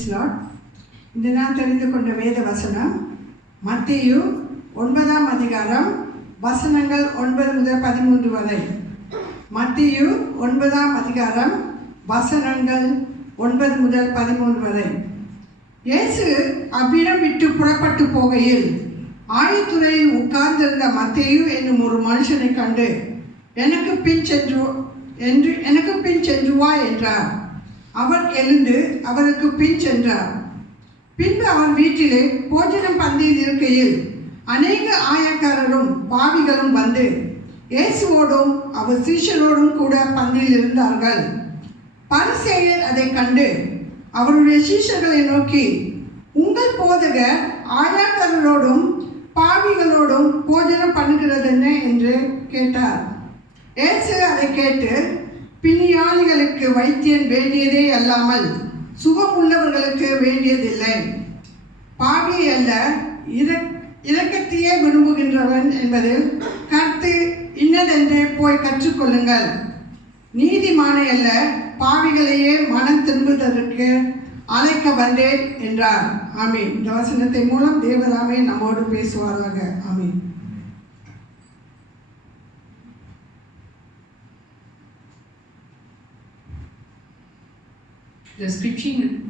இந்த நாள் தெரிந்து கொண்ட வேத வசனம் மத்தேயு 9ஆம் அதிகாரம் வசனங்கள் 9 முதல் 13 வரை. மத்தேயு 9ஆம் அதிகாரம் வசனங்கள் 9 முதல் 13 வரை. இயேசு அவ்விடம் விட்டு புறப்பட்டு போகையில் ஆயத்துறையில் உட்கார்ந்திருந்த மத்தேயு என்னும் ஒரு மனுஷனை கண்டு எனக்கு பின் சென்று வா என்றார். அவர் எழுந்து அவருக்கு பின் சென்றார். பின்பு அவர் வீட்டிலே போஜனம் பந்தியில் இருக்கையில் அநேக ஆயக்காரரும் பாவிகளும் வந்து இயேசுவோடும் அவர் சீஷரோடும் கூட பந்தியில் இருந்தார்கள். பரிசேயர் அதை கண்டு அவருடைய சீஷர்களை நோக்கி, உங்கள் போதகர் ஆயக்காரரோடும் பாவிகளோடும் போஜனம் பண்ணுகிறதென்ன என்று கேட்டார். இயேசு அதை கேட்டு, பிணியாளிகளுக்கு வைத்தியன் வேண்டியதே அல்லாமல் சுகம் உள்ளவர்களுக்கு வேண்டியதில்லை, பாவி அல்ல இரக்கத்தையே விரும்புகின்றவன் என்பதில் கருத்து இன்னதென்றே போய் கற்றுக்கொள்ளுங்கள். நீதிமானை அல்ல பாவிகளையே மனம் திரும்புவதற்கு அழைக்க வந்தேன் என்றார். ஆமீன். இந்த வசனத்தை மூலம் தேவதாமே நம்மோடு பேசுவாராக. ஆமீன்.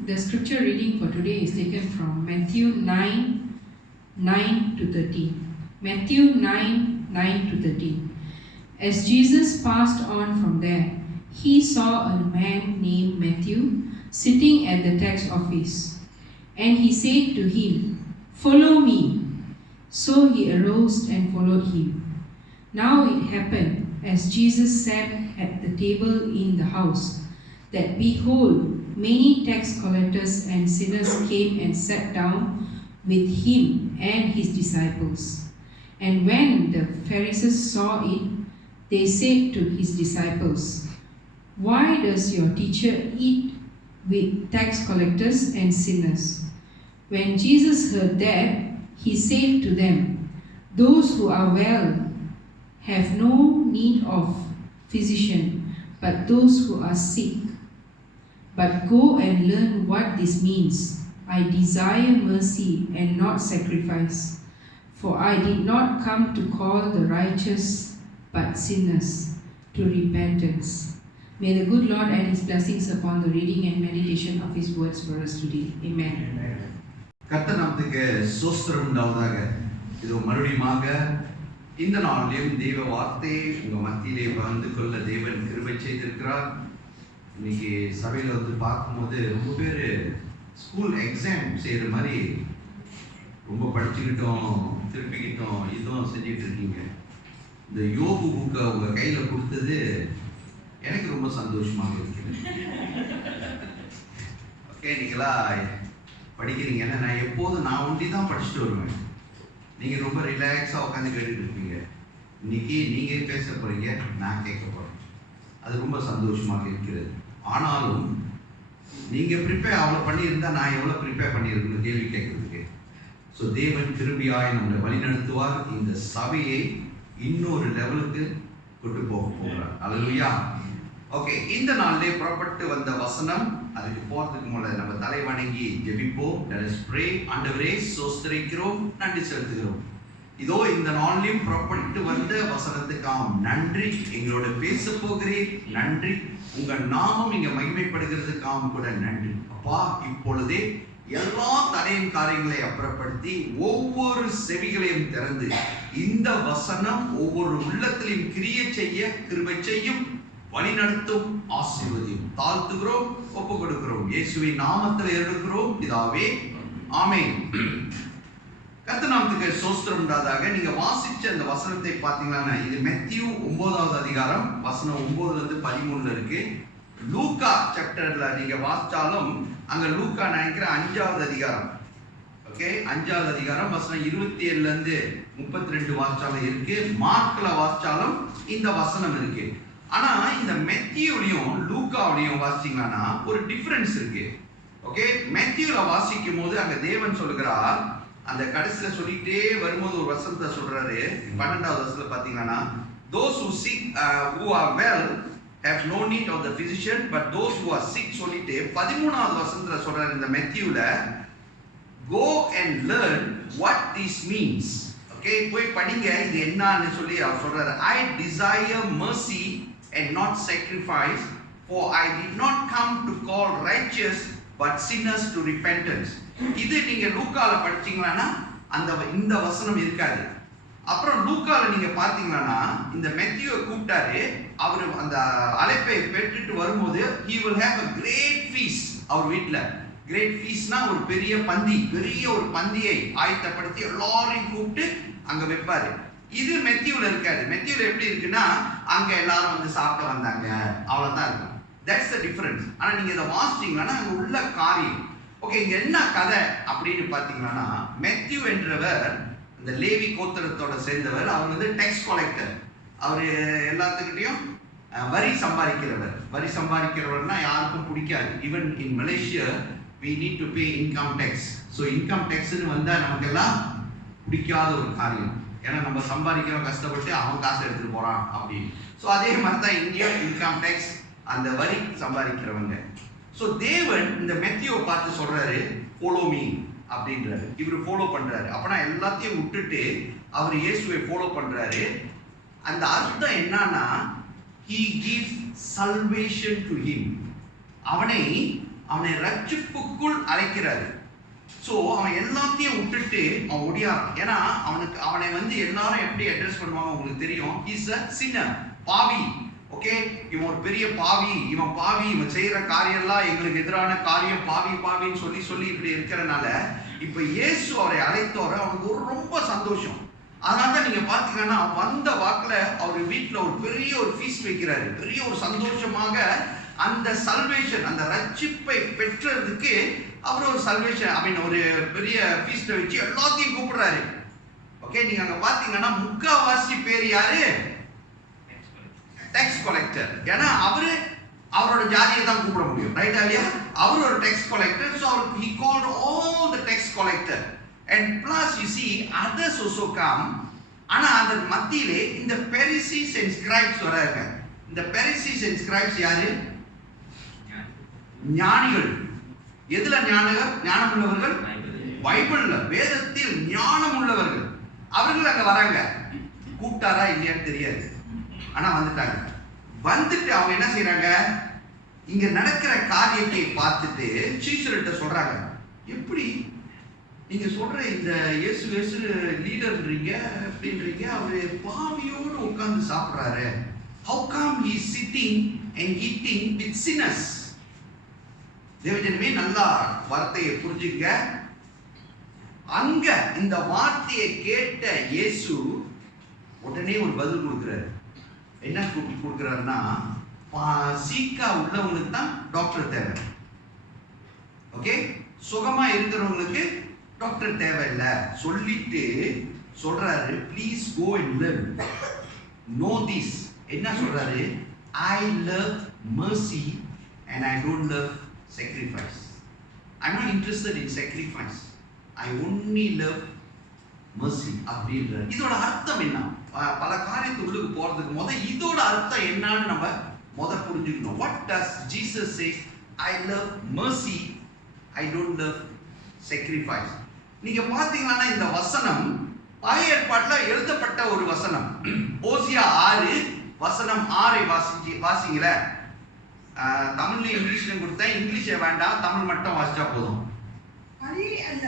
The scripture reading for today is taken from Matthew 9:9-13. Matthew 9:9-13. As Jesus passed on from there, he saw a man named Matthew sitting at the tax office, and he said to him, "Follow me." So he arose and followed him. Now it happened, as Jesus sat at the table in the house, that behold, many tax collectors and sinners came and sat down with him and his disciples. And when the Pharisees saw it, they said to his disciples, "Why does your teacher eat with tax collectors and sinners?" When Jesus heard that, he said to them, "Those who are well have no need of physician, but those who are sick. But go and learn what this means. I desire mercy and not sacrifice, for I did not come to call the righteous, but sinners to repentance." May the good Lord add his blessings upon the reading and meditation of his words for us today. Amen. கர்த்தர் நமக்கு ஸ்தோத்திரம் உண்டாவதாக. இது மறுபடியுமாக இந்த நாளிலும் தேவ வார்த்தை உங்க மத்தியிலே பகிர்ந்து கொள்ள தேவன் கிருபை செய்திருக்கிறார். இன்னைக்கு சபையில் வந்து பார்க்கும்போது ரொம்ப பேர் ஸ்கூல் எக்ஸாம் செய்கிற மாதிரி ரொம்ப படிச்சுக்கிட்டோம், திருப்பிக்கிட்டோம், இதுவும் செஞ்சுட்டு இருக்கீங்க. இந்த யோகு புக்கை உங்கள் கையில் கொடுத்தது எனக்கு ரொம்ப சந்தோஷமாக இருக்குது. ஓகே, நீங்களா படிக்கிறீங்க. ஏன்னா நான் எப்போதும் நான் ஒண்டி தான் படிச்சுட்டு வருவேன். நீங்கள் ரொம்ப ரிலாக்ஸாக உட்காந்து கேட்டுட்டு இருப்பீங்க. இன்னைக்கு நீங்கள் பேச போகிறீங்க, நான் கேட்க போகிறேன். அது ரொம்ப சந்தோஷமாக இருக்கிறது. ஆனாலும் நீங்கள் ப்ரிப்பேர் அவ்வளோ பண்ணியிருந்தால் நான் எவ்வளோ ப்ரிப்பேர் பண்ணியிருக்கணும் கேள்வி கேட்குறதுக்கு. ஸோ தேவன் கிருபையாய் நம்மளை வழிநடத்துவார். இந்த சபையை இன்னொரு லெவலுக்கு கொண்டு போக போகிறார். அல்லேலூயா. ஓகே, இந்த நாளிலே புறப்பட்டு வந்த வசனம், அதுக்கு போகிறதுக்கு முன்னாடி நம்ம தலை வணங்கி ஜெபிப்போம். Let us pray. ஆண்டவரே, ஸ்தோத்திரிக்கிறோம், நன்றி செலுத்துகிறோம். இதோ இந்த நாளிலும் புறப்பட்டு வந்த வசனத்துக்காம் நன்றி. எங்களோட பேச போகிறேன், நன்றி. உங்க நாமம் இங்க மகிமைப்படுகிறதுக்காக கூட நன்றி. அப்பா, இப்பொழுதே எல்லா தடையின் காரியங்களை அப்புறப்படுத்தி ஒவ்வொரு செவிகளையும் திறந்து இந்த வசனம் ஒவ்வொரு உள்ளத்திலையும் கிரியை செய்ய கிருபை செய்யும், வழிநடத்தும், ஆசீர்வதியும். தாழ்த்துகிறோம், ஒப்பு கொடுக்கிறோம். இயேசுவின் நாமத்தில் எடுக்கிறோம் பிதாவே, ஆமென். கர்த்தர் நாமத்துக்கு ஸ்தோத்திரம் உண்டாதாக. நீங்க வாசிச்ச அந்த வசனத்தை பார்த்தீங்கன்னா, இது மத்தேயு 9வது அதிகாரம் வசனம் 9ல 13 இருக்கு. லூக்கா சாப்டர்ல நீங்க வாசிச்சாலும் அங்க லூக்கா நினைக்கிற 5வது அதிகாரம், ஓகே, 5வது அதிகாரம் வசனம் 27ல 32 வாசிச்சாலும் இருக்கு. மார்க்ல வாசிச்சாலும் இந்த வசனம் இருக்கு. ஆனா இந்த மத்தேயுலயும் லூக்காவிலையும் வாசிச்சீங்கன்னா ஒரு டிஃபரன்ஸ் இருக்கு. ஓகே, மத்தேயுல வாசிக்கும் போது அங்க தேவன் சொல்லுகிறார், அந்த கடைசியில சொல்லிட்டே வரும்போது ஒரு வசனத்தை சொல்றாரு. 12வது வசனத்துல பாத்தீங்கன்னா, those who sick who are well have no need of the physician, but those who are sick சொல்லிட்டு 13வது வசனத்துல சொல்றாரு இந்த மெத்தியூல, go and learn what this means. Okay, போய் படிங்க இது என்னன்னு சொல்லி அவர் சொல்றாரு. I desire mercy and not sacrifice, for I did not come to call righteous but sinners to repentance. இது நீங்க லூக்கால படிச்சீங்களானா இந்த வசனம் இருக்காது. அப்புறம் லூக்கால நீங்க பாத்தீங்கன்னா இந்த மெத்தியூவை கூப்பிட்டாரு. அவர் அந்த அழைப்பை பெற்றுட்டு வரும்போது he will have a great feast. அவர் வீட்ல great feastனா ஒரு பெரிய ஒரு பந்தியை ஆயத்தப்படுத்தி எல்லாரையும் கூப்பிட்டு அங்க வைப்பாரு. இது மெத்தியூல இருக்காது. மெத்தியூல எப்படி இருக்குன்னா அங்க எல்லாரும் வந்து சாப்பிட வந்தாங்க, அவ்வளவுதான் இருக்கும். that's the difference. ஆனா நீங்க இதை வாசிச்சீங்கன்னா அங்க உள்ள காரியம். ஓகே, இங்க என்ன கதை அப்படின்னு பாத்தீங்கன்னா, மெத்தியூ என்றவர் இந்த லேவி கோத்திரத்தோட சேர்ந்தவர். அவர் வந்து டேக்ஸ் கலெக்டர். அவர் எல்லாத்துக்கிட்டையும் வரி சம்பாதிக்கிறவர்னா யாருக்கும் பிடிக்காது. Even in Malaysia we need to pay income tax. so income tax னு வந்தா நமக்கு எல்லாம் பிடிக்காத ஒரு காரியம். ஏன்னா நம்ம சம்பாதிக்கிறோம் கஷ்டப்பட்டு, அவன் காசு எடுத்துட்டு போறான் அப்படின்னு. ஸோ அதே மாதிரி தான் இந்தியா இன்கம் டேக்ஸ், அந்த வரி சம்பாதிக்கிறவங்க. ஸோ தேவன் இந்த மெத்தியூவை பார்த்து சொல்றாரு, ஃபாலோ மீ அப்படின்றாரு. இவர் ஃபாலோ பண்றாரு. அப்பனா எல்லாத்தையும் விட்டுட்டு அவர் இயேசுவை ஃபாலோ பண்றாரு. அந்த அர்த்தம் என்னன்னா, he gives salvation to him. அவனை ரட்சிப்புக்குள் அழைக்கிறாரு. ஸோ அவன் எல்லாத்தையும் விட்டுட்டு அவன் ஒடியாரான். ஏன்னா அவனை வந்து எல்லாரும் எப்படி அட்ரஸ் பண்ணுவாங்க உங்களுக்கு தெரியும். he's a sinner, பாவி. ஓகே, இவன் ஒரு பெரிய பாவி, இவன் செய்யற காரியம் எல்லாம் எங்களுக்கு எதிரான காரியம், பாவின்னு சொல்லி இப்படி இருக்கிறனால இப்ப இயேசு அவரை அழைத்தோர அவனுக்கு ரொம்ப சந்தோஷம். அதனால நீங்க பாத்தீங்கன்னா வந்த வாக்குல அவர் வீட்டுல ஒரு பெரிய ஒரு ஃபீஸ்ட் வைக்கிறாரு. பெரிய ஒரு சந்தோஷமாக அந்த சல்வேஷன், அந்த ரட்சிப்பை பெற்றதுக்கு அவர் ஒரு சல்வேஷன் அப்படின்னு ஒரு பெரிய ஃபீஸ்ட வச்சு எல்லாத்தையும் கூப்பிடுறாரு. ஓகே, நீங்க அங்க பாத்தீங்கன்னா முக்காவாசி பேர் யாரு? Tax collector. ஏன்னா அவரோட ஜாதியை தான் கூப்பிட முடியும், ரைட் இல்லையா? அவர் ஒரு tax collector. so he called all the tax collector and plus you see others also come. ஆனா அந்த மத்தியிலே இந்த Pharisees and scribes வராங்க. இந்த Pharisees and scribes யாரு? ஞானிகள். எதுல ஞானம் உள்ளவர்கள்? பைபிள்ல, வேதத்தில் ஞானம் உள்ளவர்கள். அவர்கள் அங்க வராங்க. கூப்பிட்டாரா இல்லையான்னு தெரியாது, ஆனா வந்துட்டாங்க. வந்துட்டு அவங்க என்ன செய்யறாங்க, இங்க நடக்கிற காரியத்தை பார்த்துட்டு சீஷர்கிட்ட சொல்றாங்க, எப்படி நீங்க சொல்ற இந்த இயேசு லீடர்ன்றீங்க அப்படின்றீங்க, அவரு பாவியோடு உட்கார்ந்து சாப்பிடுறாரு. how come he is sitting and eating with sinners? தேவஜனமே நல்லா வார்த்தையை புரிஞ்சுங்க. அங்க இந்த வார்த்தையை கேட்ட இயேசு உடனே ஒரு பதில் கொடுக்கிறாரு. என்ன கொடுக்கிறாருன்னா, சீக்கா உள்ளவங்களுக்கு தான் டாக்டர் தேவை. ஓகே, சுகமா இருக்கிறவங்களுக்கு டாக்டர் தேவையில்லை சொல்லிட்டு சொல்றாரு, please go and live know this. என்ன சொல்றாரு? I love mercy and I don't love sacrifice. I'm not interested in sacrifice. I only love mercy அப்படின்றாரு. இதோட அர்த்தம் என்ன? பல காரியத்துக்கு போறதுக்கு இதோட அர்த்தம் என்னன்னு நம்ம புரிஞ்சுக்கணும். What does Jesus say? I love mercy, I don't love sacrifice. நீங்க பாத்தீங்கன்னா இந்த வசனம் பழைய ஏற்பாட்டுல எழுதப்பட்ட ஒரு வசனம். ஓசியா 6 வசனம் 6 வாசிங்கள. தமிழ்ல இங்கிலீஷ்ல கொடுத்தேன், இங்கிலீஷே வேண்டாம், தமிழ் மட்டும் வாசிச்சா போதும். பழி அல்ல,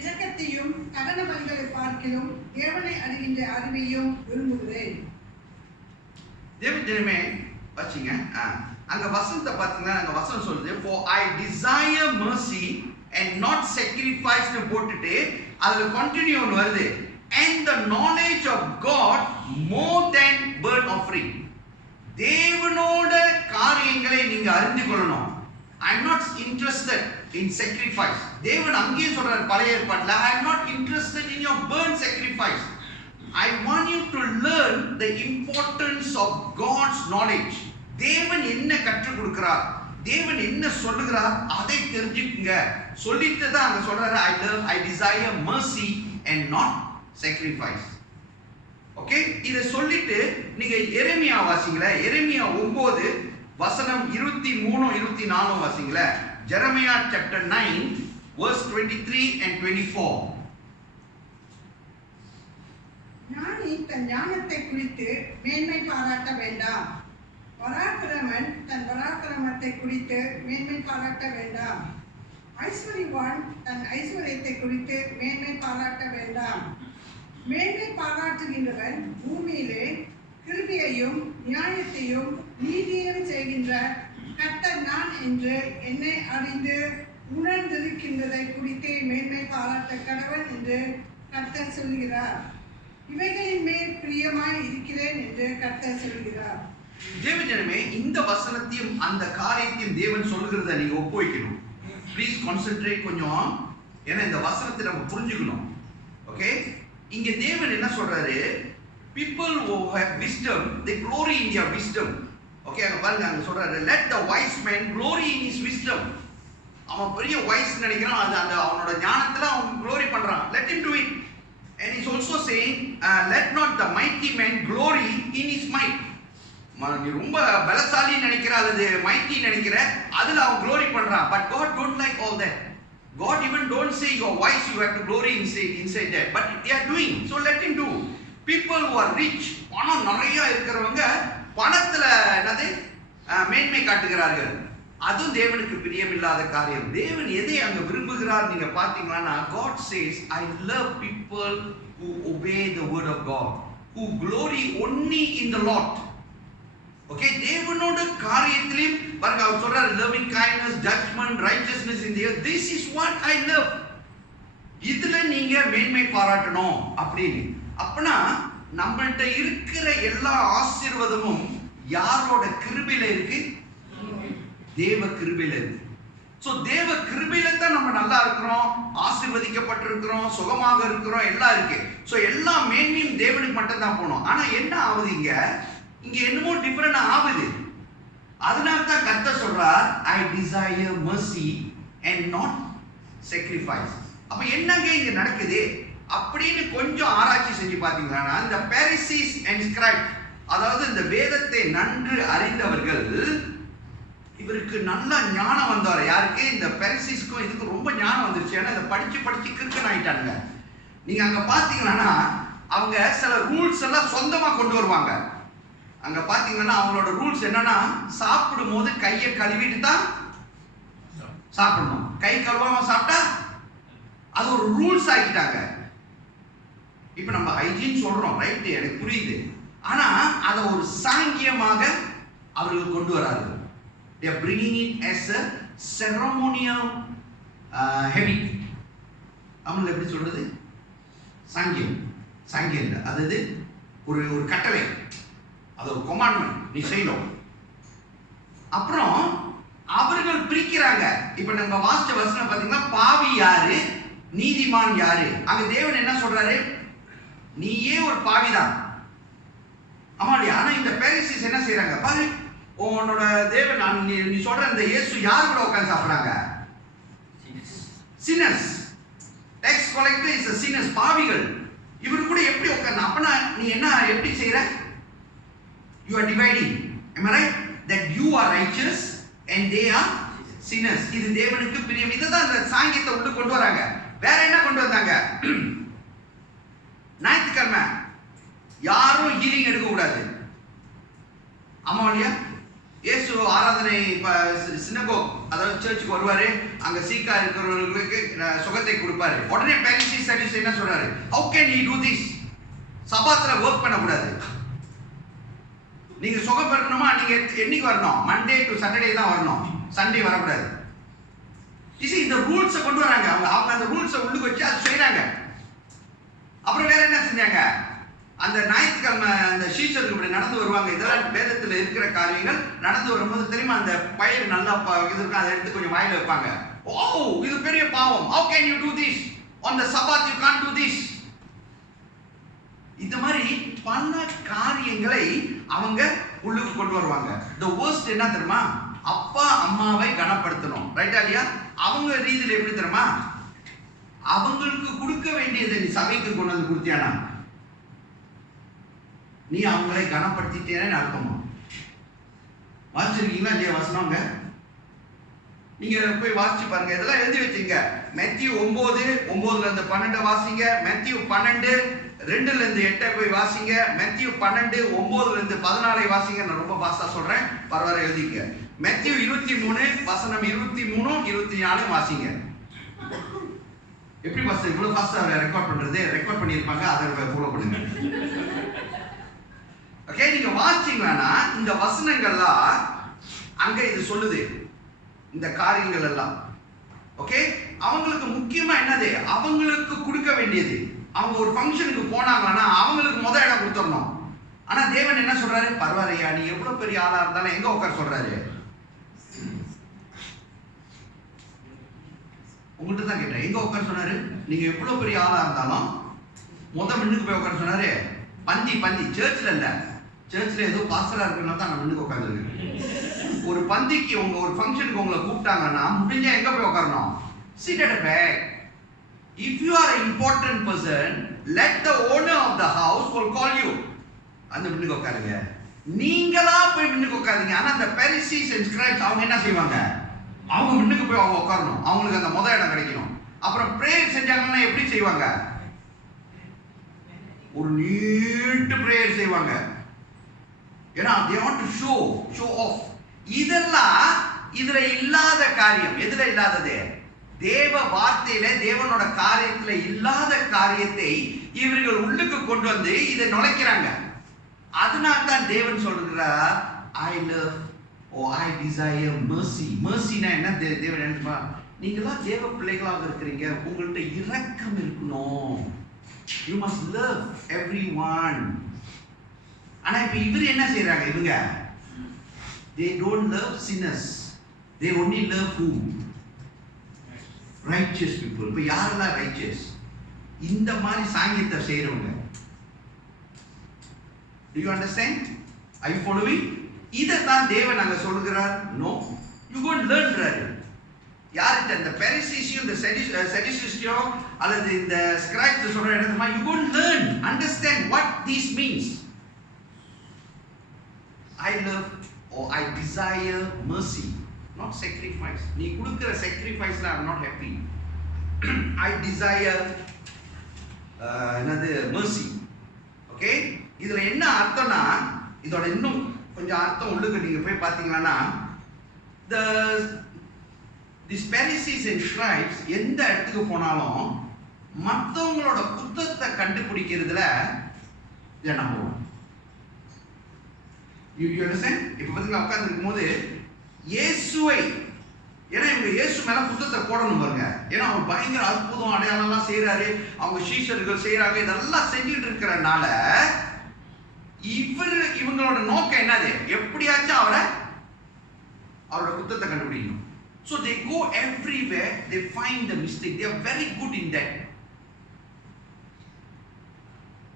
இரக்கத்தையும் கடன பலிகளை பார்க்கிலும் தேவனை அறிகின்ற அறிவையும் விரும்புகிறேன். தேவஜனமே வச்சிங்க. அங்க வசனத்தை பாத்தீங்கன்னா அங்க வசனம் சொல்லுது, for I desire mercy and not sacrifice னு போட்டுட்டு அதுல கண்டினியூ ஒன்னு வருது, and the knowledge of God more than burnt offering. தேவனோட காரியங்களை நீங்க அறிந்து கொள்ளணும். I am not interested in sacrifice. தேவன் அங்கேயே சொல்றார் பழைய ஏற்பாட்டுல, I am not interested in your burnt sacrifice. I want you to learn the importance of God's knowledge. தேவன் என்ன கற்றுக் கொடுக்கிறார், தேவன் என்ன சொல்லுகிறார் அதை தெரிஞ்சுக்குங்க. சொல்லிட்டு தான் அங்க சொல்றாரு, I desire mercy and not sacrifice. Okay, இத சொல்லிட்டு நீங்க எரேமியா வாசிங்களே. எரேமியா 9 வசனம் 23 24 வாசிங்களே. Jeremiah chapter 9 verse 23 and 24. ஞானி தன் ஞானத்தை குறித்து மேன்மை பாராட்ட வேண்டாம், பராக்கிரமன் தன் பராக்கிரமத்தை குறித்து மேன்மை பாராட்ட வேண்டாம், ஐஸ்வர்யவான் தன் ஐஸ்வர்யத்தை குறித்து மேன்மை பாராட்ட வேண்டாம். மேன்மை பாராட்டுகின்றவன் பூமியிலே கிருபையையும் நியாயத்தையும் நீதியையும் செய்கின்ற கர்த்தர் நான் என்று என்னை அறிந்து உணர்ந்திருக்கின்றதை குறித்தே மேன்மை பாராட்ட கடவன் என்று கர்த்தர் சொல்கிறார். இவைகளின் மேல் பிரியமாய் இருக்கிறேன் என்று கர்த்தர் சொல்கிறார். தேவஜனமே, இந்த வசனத்தையும் அந்த காரியத்தையும் தேவன் சொல்லுகிறத நீங்க ஒப்புவைக்கணும். ப்ளீஸ் கான்சென்ட்ரேட் கொஞ்சம், ஏன்னா இந்த வசனத்தை நம்ம புரிஞ்சுக்கணும். ஓகே, இங்க தேவன் என்ன சொல்றாரு? people who have wisdom, they glory in their wisdom. Okay, அங்க பாருங்க, அங்க சொல்றாரு let the wise man glory in his wisdom. அவன் பெரிய வைஸ் நினைக்கிறான், அது அந்த அவனோட ஞானத்துல அவன் glory பண்றான். let him do it. And he's also saying let not the mighty man glory in his might. நீ ரொம்ப பலசாலி நினைக்கிற அல்லது மைட்டி நினைக்கிற அதுல அவன் glory பண்றான். but God don't like all that. God even don't say you are wise, you have to glory inside that, but they are doing, so let him do. people who are rich, பணம் நிறைய இருக்கிறவங்க பணத்துல என்னது மேன்மை காட்டுகிறார்கள். அதுவும் தேவனுக்கு பிரியமில்லாத காரியம். தேவன் எதை அங்க விரும்புகிறார் நீங்க பாத்தீங்கன்னா, God says I love people who obey the word of God, who glory only in the Lord. Okay, தேவனோட காரியத்திலும் பாருங்க, அவர் சொல்றாரு loving kindness, judgment, righteousness in the earth, this is what I love. இதுல நீங்க மேன்மை பாராட்டணும் அப்படின்னு. அப்பனா நம்மள்ட்ட இருக்கிற எல்லா ஆசீர்வாதமும் யாரோட கிருபையில இருக்கு? தேவ கிருபையில இருக்கு. சோ தேவ கிருபையில தான் நம்ம நல்லா இருக்கிறோம், ஆசீர்வதிக்கப்பட்டிருக்கிறோம், சுகமாக இருக்கிறோம், எல்லாம் இருக்கு. சோ எல்லா மேன்மையும் தேவனுக்கு மட்டும் தான் போகணும். ஆனா என்ன ஆகுது இங்க என்னமோ டிஃபரெண்ட் ஆகுது. அதனால தான் கர்த்தர் சொல்றார் I desire mercy and not sacrifice. அப்ப என்னங்க இங்க நடக்குது அப்படின்னு கொஞ்சம் ஆராய்ச்சி செஞ்சு பாத்தீங்கன்னா, இந்த பாரிசீஸ் அண்ட் ஸ்கிரைப், அதாவது இந்த வேதத்தை நன்கு அறிந்தவர்கள், இவருக்கு நல்ல ஞானம் வந்தாரு. யாருக்கு? இந்த பாரிசீஸ்க்கும் இதுக்கு ரொம்ப ஞானம் வந்துருச்சு. ஏன்னா இதை படிச்சு கிறுக்கன் ஆயிட்டானுங்க. நீங்க அங்க பாத்தீங்கன்னா அவங்க சில ரூல்ஸ் எல்லாம் சொந்தமா கொண்டு வருவாங்க. அங்க பாத்தீங்கன்னா அவங்களோட ரூல்ஸ் என்னன்னா, சாப்பிடும் போது கையை கழுவிட்டு தான் சாப்பிடணும். கை கழுவாம சாப்பிட்டா அது ஒரு ரூல்ஸ் ஆக்கிட்டாங்க. இப்ப நம்ம ஹைஜீன் சொல்றோம், ரைட், எனக்கு புரியுது. ஆனா அதை ஒரு சாங்கியமாக அவர்கள் கொண்டு வராது. they are bringing it as a ceremonial habit. தமிழ்ல எப்படி சொல்றது? சாங்கியம் அதாவது ஒரு கட்டளை, அது ஒரு commandment, நீ செய்யணும். அப்புறம் அவர்கள் பிரிக்கிறாங்க. இப்ப நம்ம வாசிச்ச வசனம் பாத்தீங்கன்னா, பாவி யாரு, நீதிமான் யாரு? அங்க தேவன் என்ன சொல்றாரு? நீயே ஒரு பாவிதான். ஆமா இல்லையா? ஆனா இந்த பாரிசீஸ் என்ன செய்யறாங்க பாரு, உன்னோட தேவன் நீ சொல்ற இந்த இயேசு யார் கூட உட்கார்ந்து சாப்பிடுறாங்க? sinners. tax collector is a sinners, பாவிகள். இவரு கூட எப்படி உட்கார்ந்து? அப்பனா நீ என்ன எப்படி செய்யற? you are dividing. am I right? that you are righteous and they are sinners. இது தேவனுக்கு பிரியம். இதுதான் இந்த சாங்கியத்தை உள்ள கொண்டு வராங்க. வேற என்ன கொண்டு வந்தாங்க? ஞாயிற்றுக்கிழமை யாரும் ஹீலிங் எடுக்க கூடாது. ஆமா இல்லையா? இயேசு ஆராதனை சினகோக், அதாவது சர்ச்சுக்கு வருவாரு, அங்க சீக்கா இருக்கிறவர்களுக்கு சுகத்தை கொடுப்பாரு. உடனே பாரிசீஸ் சதுசேயர் என்ன சொல்றாரு? how can he do this? சபாத்துல வர்க் பண்ண கூடாது. நீங்க சுகம் பெறணுமா, நீங்க என்னைக்கு வரணும்? மண்டே டு சாட்டர்டே தான் வரணும், சண்டே வரக்கூடாது. இந்த ரூல்ஸை கொண்டு வராங்க. அவங்க அந்த ரூல்ஸை உள்ளுக்கு வச்சு அது செய்யறாங்க. அப்புறம் வேற என்ன செஞ்சாங்க? அந்த ஞாயிற்றுக்கிழமை அந்த சீஷர்கள் இப்படி நடந்து வருவாங்க. இதெல்லாம் வேதத்தில் இருக்கிற காரியங்கள். நடந்து வரும்போது தெரியுமா, அந்த பயிர் நல்லா இது இருக்கும், அதை எடுத்து கொஞ்சம் வாயில வைப்பாங்க. ஓ, இது பெரிய பாவம், how can you do this on the Sabbath? you can't do this. இந்த மாதிரி பல காரியங்களை அவங்க உள்ளுக்கு கொண்டு வருவாங்க. the worst என்ன தெரியுமா? அப்பா அம்மாவை கனப்படுத்தணும், ரைட்டா இல்லையா? அவங்க ரீதியில எப்படி தெரியுமா? அவங்களுக்கு கொடுக்க வேண்டியதை நீ சபைக்கு கொண்டு வந்து கொடுத்தியானா, நீ அவங்களை கனப்படுத்திட்டேன்னு அர்த்தமா? வாசிச்சிருக்கீங்களா இல்லையா வசனங்க? நீங்க போய் வாசிச்சு பாருங்க. இதெல்லாம் எழுதி வச்சுங்க. மேத்யூ 9:9-12 வாசிங்க. மேத்யூ 12:2-8 போய் வாசிங்க. மேத்யூ 12:9-14 வாசிங்க. நான் ரொம்ப ஃபாஸ்டா சொல்றேன், பரவாயில்ல எழுதிங்க. மேத்யூ 23:23-24 வாசிங்க. எப்படி பாஸ்டர் இவ்வளவு ஃபாஸ்டா ரெக்கார்ட் பண்றது? ரெக்கார்ட் பண்ணிருப்பாங்க, அதை ஃபாலோ பண்ணுங்க. ஓகே, நீங்க வாசிச்சீங்கன்னா இந்த வசனங்கள்லாம் அங்க இது சொல்லுது, இந்த காரியங்கள் எல்லாம். ஓகே, அவங்களுக்கு முக்கியமா என்னது? அவங்களுக்கு கொடுக்க வேண்டியது. அவங்க ஒரு ஃபங்க்ஷனுக்கு போனாங்கன்னா அவங்களுக்கு முதல் இடம் கொடுத்துடணும். ஆனா தேவன் என்ன சொல்றாரு? பரவாயில்லையா, நீ எவ்வளவு பெரிய ஆளா இருந்தாலும் எங்க உட்கார சொல்றாரு? உங்கள்கிட்ட தான் கேட்டேன், எங்க உட்கார சொன்னாரு? நீங்க எவ்வளவு பெரிய ஆளா இருந்தாலும் முன்னுக்கு போய் உட்கார சொன்னாரு. பந்தி சர்ச்சில் இல்ல, சர்ச்சில் ஏதோ பாஸ்டரா இருக்குன்னா தான் நான் முன்னுக்கு உட்காந்துருக்கேன். ஒரு பந்திக்கு உங்க ஒரு ஃபங்க்ஷனுக்கு உங்களை கூப்பிட்டாங்கன்னா முடிஞ்சா எங்க போய் உட்காரணும்? Sit at the back. If you are an important person, let the owner of the house will call you. அந்த முன்னுக்கு உட்காருங்க. நீங்களா போய் முன்னுக்கு உட்காருங்க. ஆனா அந்த Pharisees and scribes அவங்க என்ன செய்வாங்க? அவங்க முன்னுக்கு போய் அவங்க உட்காரணும். அவங்களுக்கு அந்த முதல் இடம் கிடைக்கணும். அப்புறம் பிரேயர் செஞ்சாங்கன்னா எப்படி செய்வாங்க? ஒரு நீட் பிரேயர் செய்வாங்க. ஏன்னா they want to show off. இதெல்லாம் இதுல இல்லாத காரியம். எதுல இல்லாதது? தேவ வார்த்தையில, தேவனோட காரியத்துல இல்லாத காரியத்தை இவர்கள் உள்ளுக்கு கொண்டு வந்து இதை நுழைக்கிறாங்க. அதனால தான் தேவன் சொல்றார், I love or I desire mercy. mercyனா என்ன? தேவன் என்ன? நீங்களாம் தேவ பிள்ளைகளாக இருக்கிறீங்க, உங்கள்கிட்ட இரக்கம் இருக்கணும். You must love everyone. ஆனா இப்ப இவர் என்ன செய்யறாங்க? இவங்க they don't love sinners, they only love who? Righteous people. இப்ப யாரெல்லாம் righteous? இந்த மாதிரி சாங்கியத்தை செய்யறவங்க. Do you understand? Are you following? இதைத்தான் தேவன் அங்க சொல்லுகிறார். No, you go and learn. யார்கிட்ட? இந்த Pharisees-யும் இந்த Sadducees-யும் அல்லது இந்த scribes சொல்ற என்னமா? You go and learn, understand what this means. I love or I desire mercy, not sacrifice. நீ கொடுக்கிற sacrifice-ல I'm not happy. I desire another mercy. Okay, இதுல என்ன அர்த்தம்னா, இதோட இன்னும் கொஞ்சம் அர்த்தம் உள்ளுக்கு நீங்க போய் பாத்தீங்கன்னா, these Pharisees and scribes எந்த இடத்துக்கு போனாலும் மற்றவங்களோட குத்தத்தை கண்டுபிடிக்கிறதுல இதை நம்புவோம். You understand? இப்ப பாத்தீங்கன்னா உட்கார்ந்து இருக்கும்போது இயேசுவை, ஏன்னா இவங்க இயேசு மேல குத்தத்தை போடணும் பாருங்க. ஏன்னா அவர் பயங்கர அற்புதம் அடையாளம் எல்லாம் செய்யறாரு, அவங்க சீஷர்கள் செய்யறாங்க, இதெல்லாம் செஞ்சுட்டு இருக்கிறனால இவங்களோட நோக்கம் என்னது? எப்படியாச்சும் அவரோட குத்தத்தை கண்டுபிடிக்கணும். So they go everywhere, they find the mistake. They are very good in that.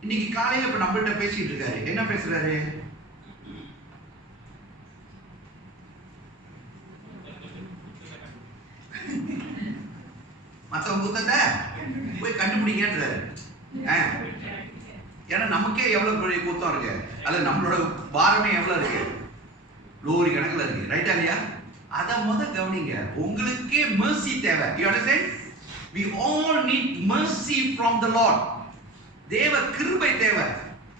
இன்னைக்கு காலையில இப்ப நம்மள்ட்ட பேசிட்டு இருக்காரு. என்ன பேசுறாரு? மற்றவங்க குத்தத்தை போய் கண்டுபிடிங்கன்றாரு. ஏன்னா நமக்கே எவ்வளவு பெரிய குத்தம் இருக்கு, அல்ல நம்மளோட பாரமே எவ்வளவு இருக்கு, லோரி கணக்குல இருக்கு. ரைட்டா இல்லையா? அத கவனிங்க. உங்களுக்கே mercy தேவை. You understand? We all need mercy from the Lord. தேவ கிருபை தேவை.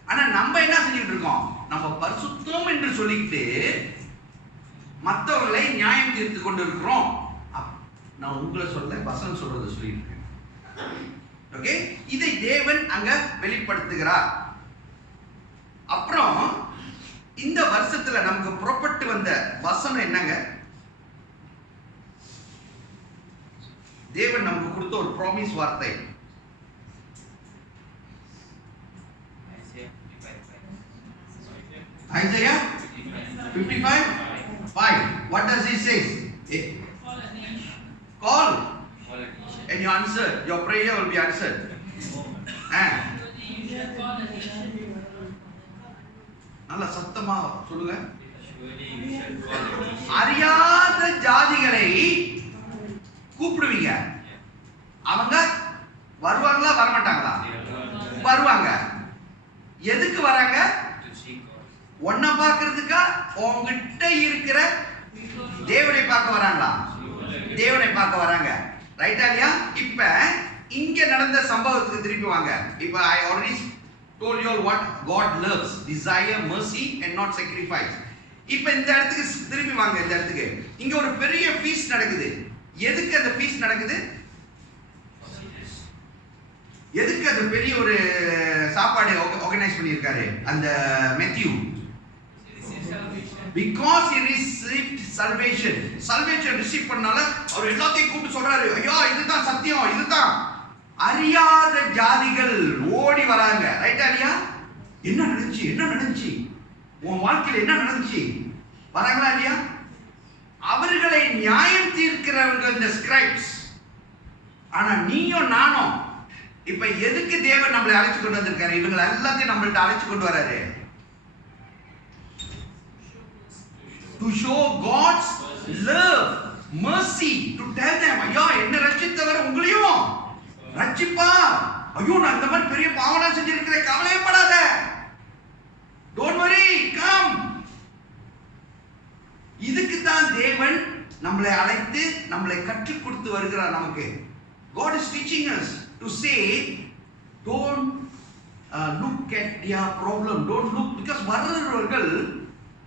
ஆனா நம்ம என்ன செஞ்சிட்டு இருக்கோம்? நம்ம பரிசுத்தம் என்று சொல்லிட்டு மற்றவர்களை நியாயம் தீர்த்து கொண்டு இருக்கிறோம். நான் உங்களை சொல்ல, வசனம் சொல்றதை சொல்லிட்டு இருக்கேன். ஓகே, இதை தேவன் அங்க வெளிப்படுத்துகிறார். அப்புறம் இந்த வருஷத்துல நமக்கு புறப்பட்டு வந்த வசனம் என்னங்க? தேவன் நமக்கு கொடுத்த ஒரு ப்ராமிஸ் வார்த்தை. Isaiah 55:5. What does he say? Call and you answer. Your prayer will be answered. நல்ல சத்தமா சொல்லுங்க. அறியாத ஜாதிகளை கூப்பிடுவீங்க. அவங்க வருவாங்களா வரமாட்டாங்களா? வருவாங்க. எதுக்கு வராங்க? உன்னை பார்க்கறதுக்கா உங்ககிட்ட இருக்கிற தேவனை பார்க்க வராங்களா? தேவனை பார்க்க வராங்க. ரைட்டா இல்லையா? இப்ப இங்க நடந்த சம்பவத்துக்கு திருப்பி வாங்க. இப்ப I already told you all what God loves, desire mercy and not sacrifice. இப்ப இந்த இடத்துக்கு திருப்பி வாங்க. இந்த இடத்துக்கு இங்க ஒரு பெரிய ஃபீஸ்ட் நடக்குது. எதுக்கு அந்த ஃபீஸ்ட் நடக்குது? எதுக்கு அந்த பெரிய ஒரு சாப்பாடு ஆர்கனைஸ் பண்ணியிருக்காரு அந்த Matthew? Because he received salvation. Salvation receive பண்ணால அவர் எல்லாத்தையும் கூப்பிட்டு சொல்றாரு, ஐயா இதுதான் சத்தியம், இதுதான். அறியாத ஜாதிகள் ஓடி வராங்க. ரைட்டா இல்லையா? என்ன நடந்துச்சு, என்ன நடந்துச்சு, உன் வாழ்க்கையில் என்ன நடந்துச்சு, வராங்களா இல்லையா? அவர்களை நியாயம் தீர்க்கிறவர்கள் இந்த ஸ்கிரைப்ஸ். ஆனா நீயும் நானும் இப்ப எதுக்கு தேவன் நம்மளை அழைச்சு கொண்டு வந்திருக்காரு? இவங்களை எல்லாத்தையும் நம்மள்ட்ட அழைச்சு கொண்டு வராரு. To show God's love, mercy, to tell them, ஐயா என்ன ரட்சித்தவர் உங்களையும் ரட்சிப்பா. ஐயோ நான் இந்த மாதிரி பெரிய பாவனா செஞ்சிருக்கிறேன், கவலையப்படாத, don't worry, come. இதுக்கு தான் தேவன் நம்மளை அழைத்து நம்மளை கற்றுக் கொடுத்து வருகிறார் நமக்கு. God is teaching us to say, don't look at their problem, don't look, because வர்றவர்கள்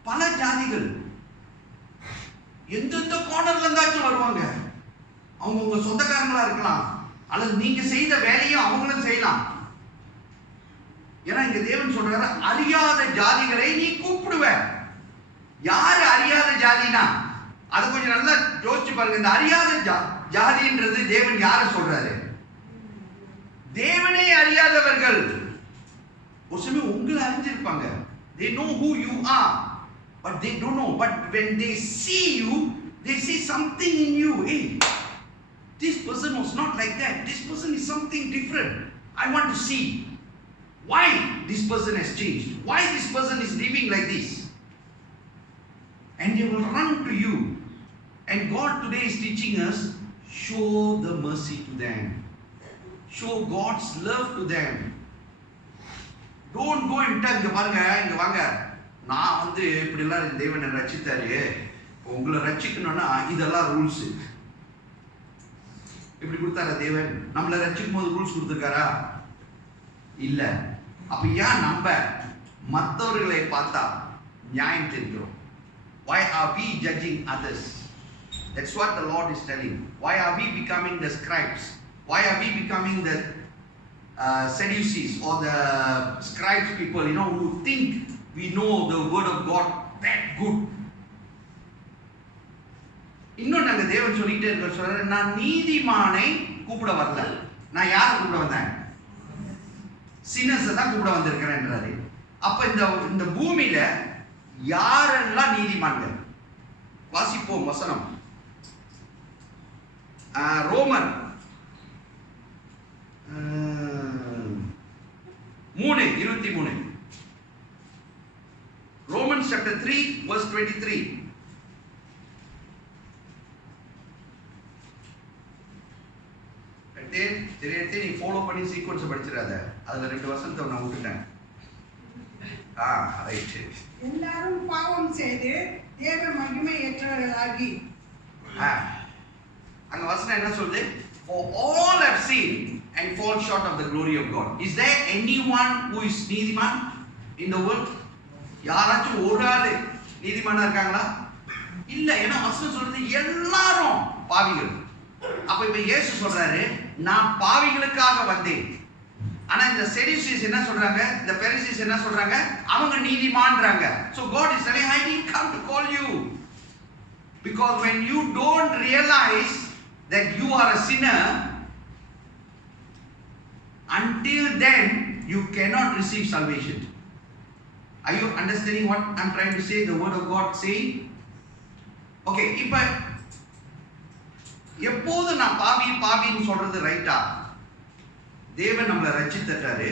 பல ஜாதிகள் எந்தெந்த கார்னர்ல இருந்தாச்சும் வருவாங்க. அவங்க உங்க சொந்தக்காரங்களா இருக்கலாம், அல்லது நீங்க செய்த வேலையும் அவங்களும் செய்யலாம். ஏன்னா இங்க தேவன் சொல்றாரு, அறியாத ஜாதிகளை நீ கூப்பிடுவ. யாரு அறியாத ஜாதினா அது கொஞ்சம் நல்லா யோசிச்சு பாருங்க. இந்த அறியாத ஜாதின்றது தேவன் யார சொல்றாரு? தேவனே அறியாதவர்கள். ஒரு சமயம் உங்களை அறிஞ்சிருப்பாங்க. they know who you are but they don't know, but when they see you they see something in you. Hey, this person was not like that, this person is something different, I want to see why this person has changed, why this person is living like this, and they will run to you. And God today is teaching us, show the mercy to them, show God's love to them. Don't go and tell, இங்க பாருங்க, இங்க வாங்க, நான் வந்து இப்படி எல்லாம் தேவனை ரட்சித்தாரு, உங்களை ரட்சிக்கணும்னா இதெல்லாம் ரூல்ஸ். இப்படி கொடுத்தாரா தேவன்? நம்மளை ரட்சிக்கும் போது ரூல்ஸ் கொடுத்துருக்காரா? இல்ல. அப்ப ஏன் நம்ம மற்றவர்களை பார்த்தா நியாயம் தெரிகிறோம்? Why are we judging others? That's what the Lord is telling. Why are we becoming the scribes? Why are we becoming the Sadducees or the scribes people, you know, who think we know the word of God that good? இன்னும் நாங்க தேவன் சொல்லிட்டே இருக்க சொல்றாரு, நான் நீதிமானை கூப்பிட வரல, நான் யாரை கூப்பிட வந்தேன்? சின்னர்ஸை தான் கூப்பிட வந்திருக்கிறேன்றாரு. அப்ப இந்த பூமியில யாரெல்லாம் நீதிமான்கள்? வாசிப்போம் வசனம். ரோமர் 3:23. Romans chapter 3 verse 23. தெரியத்தே நீ ஃபாலோ பண்ணி சீக்வன்ஸ் படிச்சிடாத, அதுல 2 வசனத்தை நான் விட்டுட்டேன். ரைட். எல்லாரும் பாவம் செய்து தேவ மகிமையற்றவர்களாகி. அங்க வசனம் என்ன சொல்லுது? For all have sinned and fall short of the glory of God. Is there anyone who is நீதிமான் in the world? யாராச்சும் ஒரு ஆளு நீதிமானா இருக்காங்களா? இல்ல. ஏன்னா வசனம் சொல்றது எல்லாரும் பாவிகள். அப்ப இப்ப இயேசு சொல்றாரு, நான் பாவிகளுக்காக வந்தேன். ஆனா இந்த செடியூசிஸ் என்ன சொல்றாங்க, இந்த பெரிசிஸ் என்ன சொல்றாங்க, அவங்க நீதிமான்றாங்க. So God is saying, I didn't come to call you, because when you don't realize that you are a sinner, until then you cannot receive salvation. Are you understanding what I'm trying to say, the word of God saying? Okay, இப்ப எப்போது நான் பாவின்னு சொல்றது ரைட்டா? தேவன் நம்மளை ரட்சித்தாரு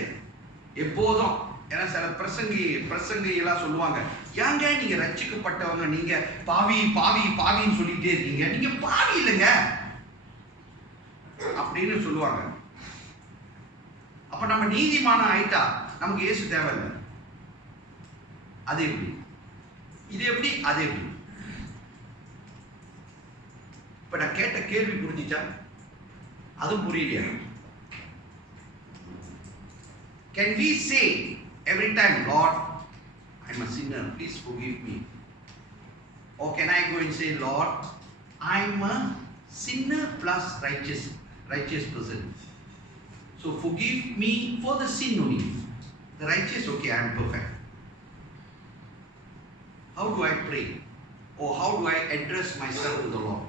எப்போதும். ஏன்னா சில பிரசங்கி எல்லாம் சொல்லுவாங்க, ஏங்க நீங்க ரட்சிக்கப்பட்டவங்க, நீங்க பாவின்னு சொல்லிட்டே இருக்கீங்க, நீங்க பாவி இல்லைங்க அப்படின்னு சொல்லுவாங்க. அப்ப நம்ம நீதிமான ஆயிட்டா நமக்கு இயேசு தேவையில்லை. அது எப்படி? இது எப்படி? அது எப்படி? இப்ப நான் கேட்ட கேள்வி புரிஞ்சிச்சா? அதுவும் புரியலையா? Can we say every time, Lord, I'm a sinner, please forgive me? Or can I go and say, Lord, I'm a sinner plus righteous person. So forgive me for the sin only. The righteous, okay, I'm perfect. How do I pray? Or how do I address myself to the Lord?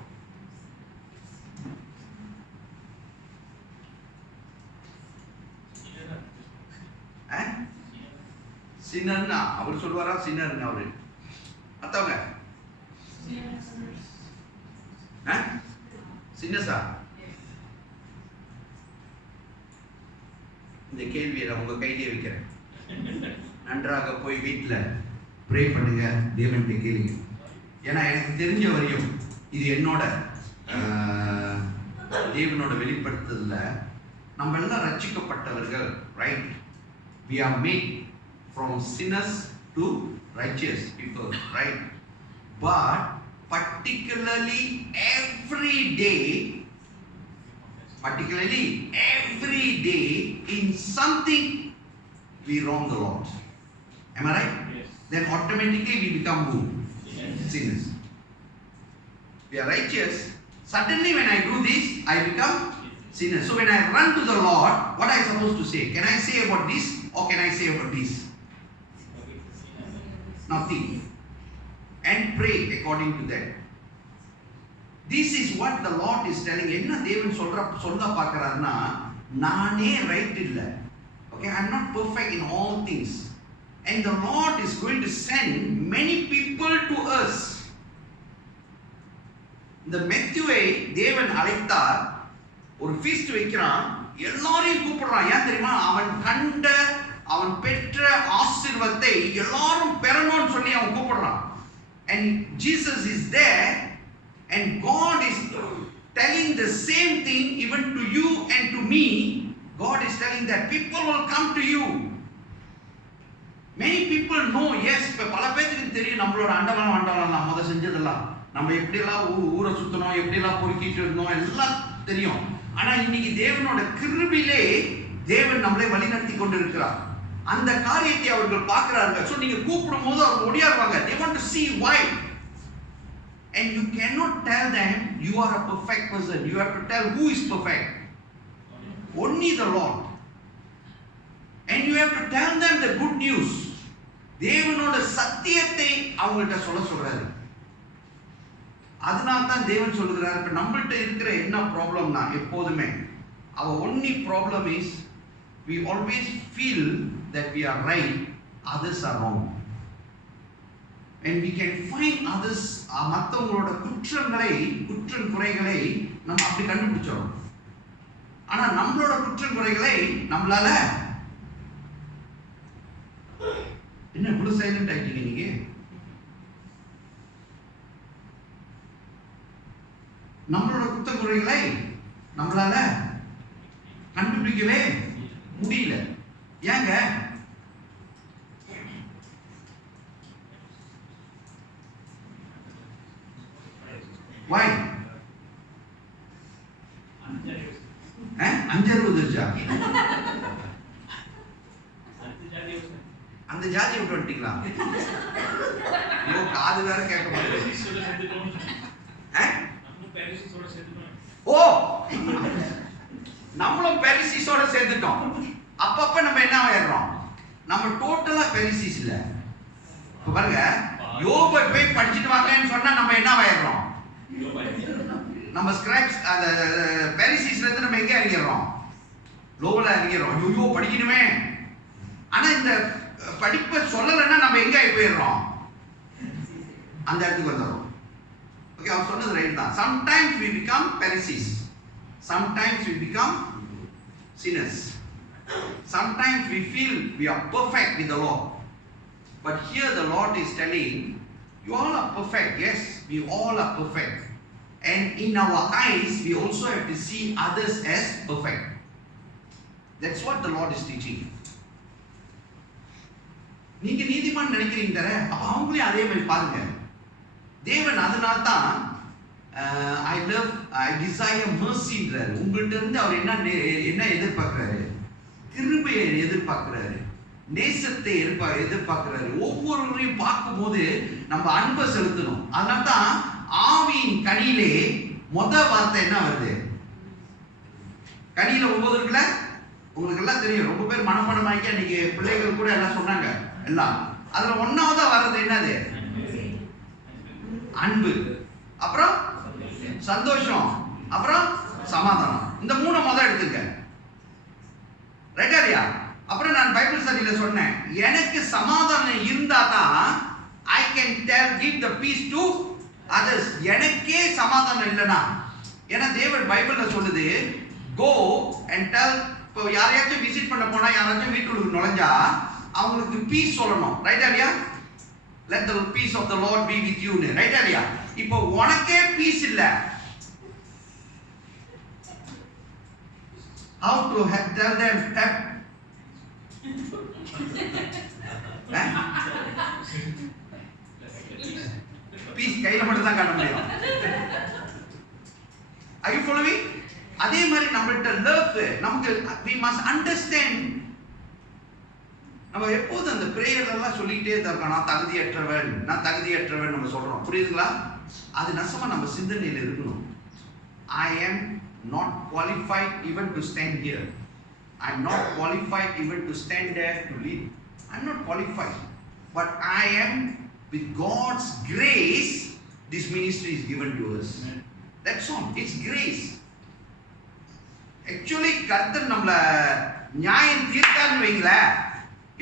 சின்னர்னா அவர் சொல்லுவாரா? சின்னர்னு அவரு மத்தவங்க சின்னசா? இந்த கேள்வியை நான் உங்க கையிலே வைக்கிறேன். நன்றாக போய் வீட்டில் ப்ரே பண்ணுங்க, தேவன்கிட்ட கேளுங்க. ஏன்னா எனக்கு தெரிஞ்ச வரையும் இது என்னோட தேவனோட வெளிப்படுத்துதல்ல நம்ம எல்லாம் ரட்சிக்கப்பட்டவர்கள், right? We are made from sinners to righteous people, right? But particularly every day in something we wrong the Lord. Am I right? Yes. Then automatically we become who? Yes. Sinners. We are righteous. Suddenly when I do this, I become sinners. So when I run to the Lord, what am I supposed to say? Can I say about this or can I say about this? Nothing. And pray according to that. This is what the Lord is telling. என்ன தேவன் சொல்ல பார்க்கறாருன்னா, நானே right இல்ல. Okay, I'm not perfect in all things. And the Lord is going to send many people to us. இந்த மெத்தியுவை தேவன் அழைத்தார், ஒரு feast வைக்கிறான், எல்லாரையும் கூப்பிடுறான். ஏன் தெரியுமா? அவன் பெற்ற ஆசீர்வாதத்தை எல்லாரும் பெறணும்னு சொல்லி அவன் கூப்பிடுறான். And Jesus is there and God is telling the same thing even to you and to me. God is telling that people will come to you. Many people know, yes, இப்ப பல பேருக்கு தெரியும் நம்மளோட அண்டவனம் முத செஞ்சதெல்லாம், நம்ம எப்படியெல்லாம் ஊரை சுத்தணும், எப்படியெல்லாம் பொறுக்கிட்டு இருந்தோம், எல்லாம் தெரியும். ஆனா இன்னைக்கு தேவனோட கிருபையிலே தேவன் நம்மளை வழிநடத்தி கொண்டு இருக்கிறார். அந்த காரியத்தை அவர்கள் பார்க்கிறார்கள். சோ நீங்க கூப்பிடும் போது அவங்க ஓடியாருவாங்க. They want to see why. And you cannot tell them you are a perfect person. You have to tell who is perfect. Only the Lord. And you have to tell them the good news. தேவனோட சத்தியத்தை அவங்கள்ட்ட சொல்றாரு. அதனால தான் தேவன் சொல்லுகிறார். இப்ப நம்மள்ட்ட இருக்கிற என்ன ப்ராப்ளம்னா, எப்போதுமே our only problem is we always feel that we are right, others are wrong. And we can find others, மற்றவங்களோட குற்றம் குறைகளை நம்ம அப்படி கண்டுபிடிச்சோம். ஆனா நம்மளோட குற்றம் குறைகளை நம்மளால என்ன இவ்வளவு சைலண்ட் ஆயிட்டீங்க நீங்க? நம்மளோட குற்றம் குறைகளை நம்மளால கண்டுபிடிக்கவே முடியல. ஏங்க? Why? 5-60 வருஷா அந்த ஜாதி விட்டு வந்துட்டீங்களா? ஐயோ, காது வேற கேட்க மாட்டேங்குது. ஓ, நம்மளும் பெரிசிஸோட சேர்ந்துட்டோம். அப்பப்ப நம்ம என்ன ஆயிடுறோம்? நம்ம டோட்டலா பெரிசிஸ் இல்ல. இப்ப பாருங்க, யோபை போய் படிச்சுட்டு வாங்கன்னு சொன்னா நம்ம என்ன ஆயிடுறோம்? நம்ம ஸ்கிரைப்ஸ் அந்த பெரிசிஸ்ல இருந்து நம்ம எங்க இறங்கிடுறோம்? லோவல இறங்கிடுறோம். ஐயோ படிக்கணுமே. ஆனா இந்த படிப்பை சொல்லலைன்னா நம்ம எங்க போயிடுறோம்? அந்த இடத்துக்கு வந்துடுறோம். ஓகே, அவர் சொன்னது ரைட் தான். Sometimes we become Pharisees. Sometimes we become sinners. Sometimes we feel we are perfect with the Lord. But here the Lord is telling, you all are perfect. Yes, we all are perfect. And in our eyes, we also have to see others as perfect. That's what the Lord is teaching. நீங்க நீதிமான் நினைக்கிறீங்க தர, அப்ப அவங்களையும் அதே மாதிரி பாருங்க. தேவன் அதனால தான் I desire mercyன்றாரு. உங்கள்கிட்ட இருந்து அவர் என்ன எதிர்பார்க்கிறாரு? கிருபையை எதிர்பார்க்கிறாரு, நேசத்தை எதிர்பார்க்கிறாரு. ஒவ்வொருவரையும் பார்க்கும்போது நம்ம அன்பை செலுத்தணும். அதனால தான் ஆவியின் கனியிலே வார்த்தை என்ன வருது? கனியில 9 இருக்குல்ல, உங்களுக்கு எல்லாம் தெரியும். ரொம்ப பேர் மனப்பாடமாக்கி அன்னைக்கு பிள்ளைகள் கூட எல்லாம் சொன்னாங்க எல்லாம். அதுல 1ஆவதா வர்றது என்னது? அன்பு, அப்புறம் சந்தோஷம், அப்புறம் சமாதானம். இந்த 3 முதல் எடுத்துக்க. ரைட்டா இல்லையா? அப்புறம் நான் பைபிள் ஸ்டடியில சொன்னேன், எனக்கு சமாதானம் இருந்தா தான் I can give the peace to others. எனக்கே சமாதானம் இல்லைனா, ஏன்னா தேவன் பைபிள்ல சொல்லுது, go and tell. இப்போ யாரையாச்சும் விசிட் பண்ண போனா, யாராச்சும் வீட்டுக்குள்ள நுழைஞ்சா அவங்களுக்கு பீஸ் சொல்லணும். ரைட்டா இல்லையா? let the peace of the Lord be with you. ரைட்டா இல்லையா? இப்போ உனக்கே பீஸ் இல்ல, how to tell them peace கையில மட்டும் தான் காட்ட முடியும். Are you following? அதே மாதிரி நம்மள்ட்ட லவ், நமக்கு we must understand. நம்ம எப்போதும் அந்த பிரேயர் எல்லாம் சொல்லிக்கிட்டே தான் இருக்கோம், நான் தகுதியற்றவன், நான் தகுதியற்றவன் நம்ம சொல்றோம். புரியுதுங்களா? அது நசமா நம்ம சிந்தனையில் இருக்கணும். I am not qualified even to stand here. I am not qualified even to stand there to lead. I am not qualified, but I am, with God's grace, this ministry is given to us. That's all. It's grace. Actually கர்த்தர் நம்மள நியாயம் தீர்த்தான்னு வைங்கள.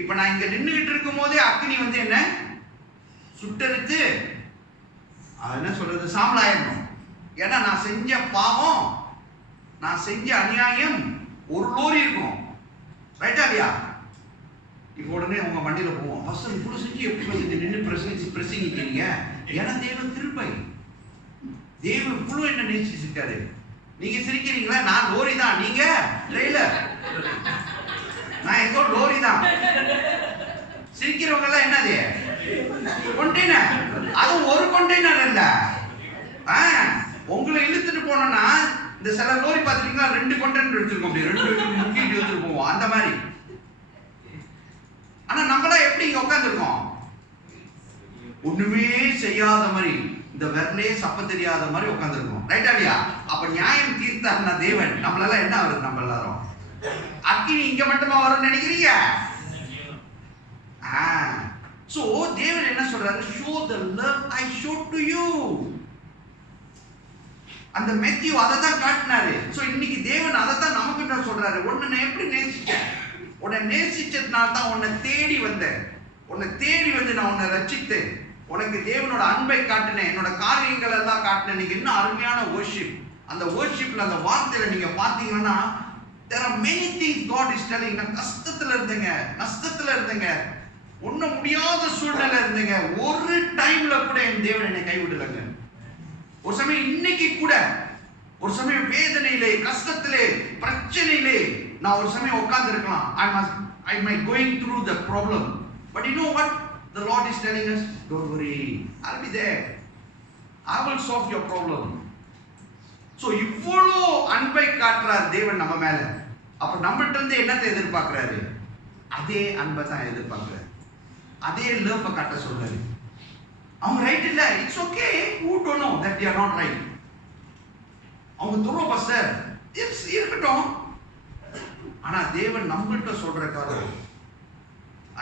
இப்ப நான் இங்க நின்றுகிட்டு இருக்கும் போதே அக்னி வந்து என்ன சுட்டரித்து என்ன சொல்றது, சாம்பலாயிரணும். ஏன்னா நான் செஞ்ச பாவம், நான் செஞ்ச அநியாயம் ஒரு லோரி இருக்கும். ரைட்டா இல்லையா? இப்போ உடனே உங்க வண்டியில போவோம், வசல் கூட செஞ்சு எப்படி செஞ்சு நின்று பிரசங்கிக்கிறீங்க? ஏன்னா தேவன் கிருபை, தேவன் இவ்வளவு என்ன நேசிச்சிருக்காரு. நீங்க சிரிக்கிறீங்களா? நான் லோரி தான், நீங்க ட்ரெய்லர். நான் ஏதோ லோரி தான். சிரிக்கிறவங்க எல்லாம் என்னது? கொண்டெய்னர். அது ஒரு கொண்டெய்னர் இல்ல. உங்களை இழுத்துட்டு போனோம்னா இந்த சில லோரி பார்த்துட்டீங்களா, 2 கொண்டெய்னர் எடுத்துருக்கோம், அப்படி 2 முக்கிட்டு எடுத்துட்டு போவோம், அந்த மாதிரி. ஆனா நம்மளா எப்படி இங்க உட்காந்துருக்கோம்? ஒண்ணுமே செய்யாத மாதிரி, இந்த விரலே சப்ப தெரியாத மாதிரி உட்காந்துருக்கோம். ரைட்டா இல்லையா? அப்ப நியாயம் தீர்த்தாருன்னா தேவன், நம்மளால என்ன வருது? நம்ம எல்லாரும் அக்கினி இங்க மட்டுமா வரும்னு நினைக்கிறீங்க? சோ தேவன் என்ன சொல்றாரு? show the love I showed to you. அந்த மேத்யூ அதை தான் காட்டினாரு. சோ இன்னைக்கு தேவன் அதை தான் நமக்கு என்ன சொல்றாரு? உன்னை எப்படி நேசிச்சேன், உன்னை நேசிச்சதுனால தான் உன்னை தேடி வந்தேன், உன்னை தேடி வந்து நான் உன்னை ரட்சித்தேன், உனக்கு தேவனோட அன்பை காட்டினேன், என்னோட காரியங்கள் எல்லாம் காட்டினேன். நீங்க இன்னும் அருமையான worship, அந்த worshipல அந்த வார்த்தையில நீங்க பாத்தீங்கன்னா there are many things God is telling. நான் கஷ்டத்துல இருந்தேங்க, நஷ்டத்துல இருந்தேங்க, ஒன்னும் முடியாத சூழ்நிலை இருந்தேங்க, ஒரு டைம்ல கூட என் தேவன் என்னை கைவிடலைங்க. ஒரு சமயம் இன்னைக்கு கூட, ஒரு சமயம் வேதனையிலே, கஷ்டத்திலே, பிரச்சனையிலே நான் ஒரு சமயம் உட்கார்ந்து இருக்கலாம். I might going through the problem, but you know what the Lord is telling us? Don't worry, I'll be there, I will solve your problem. So இவ்வளோ அன்பை காட்டுறார் தேவன் நம்ம மேல. அப்ப நம்மகிட்ட இருந்து என்னத்தை எதிர்பார்க்கிறாரு? அதே அன்பை தான் எதிர்பார்க்கிறாரு, அதே லவ் காட்ட சொல்றாரு. அவங்க ரைட் இல்ல, it's okay, who don't know that they are not right. அவங்க துரோக பஸ்டர் இருக்கட்டும். ஆனா தேவன் நம்மகிட்ட சொல்ற காரணம்,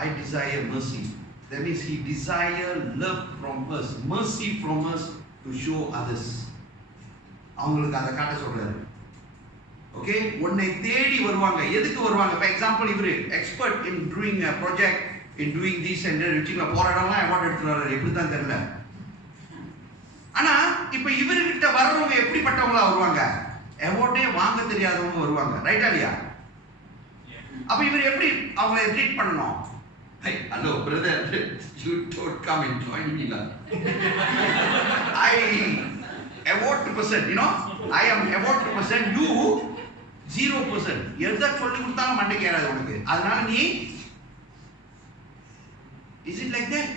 I desire mercy. That means he desire love from us, mercy from us to show others. அவங்களுக்கு அதை காட்ட சொல்றாரு. ஓகே, உன்னை தேடி வருவாங்க. எதுக்கு வருவாங்க? ஃபார் எக்ஸாம்பிள், இவரு expert in doing a project, in doing this and that, வச்சுங்களா, போற இடம்லாம் அவார்ட் எடுத்துட்டு வர்றாரு. எப்படி தான் தெரியல. ஆனா இப்ப இவர்கிட்ட வர்றவங்க எப்படிப்பட்டவங்களா வருவாங்க? அவார்டே வாங்க தெரியாதவங்க வருவாங்க. ரைட்டா இல்லையா? அப்ப இவர் எப்படி அவங்களை ட்ரீட் பண்ணணும்? Hey, hello brother, you don't come and join me now. I award person, you know, I am award person, you 0%. எதை சொல்லி கொடுத்தாலும் மண்டைக்கு ஏறாது உனக்கு. அதனால நீ Is it like that?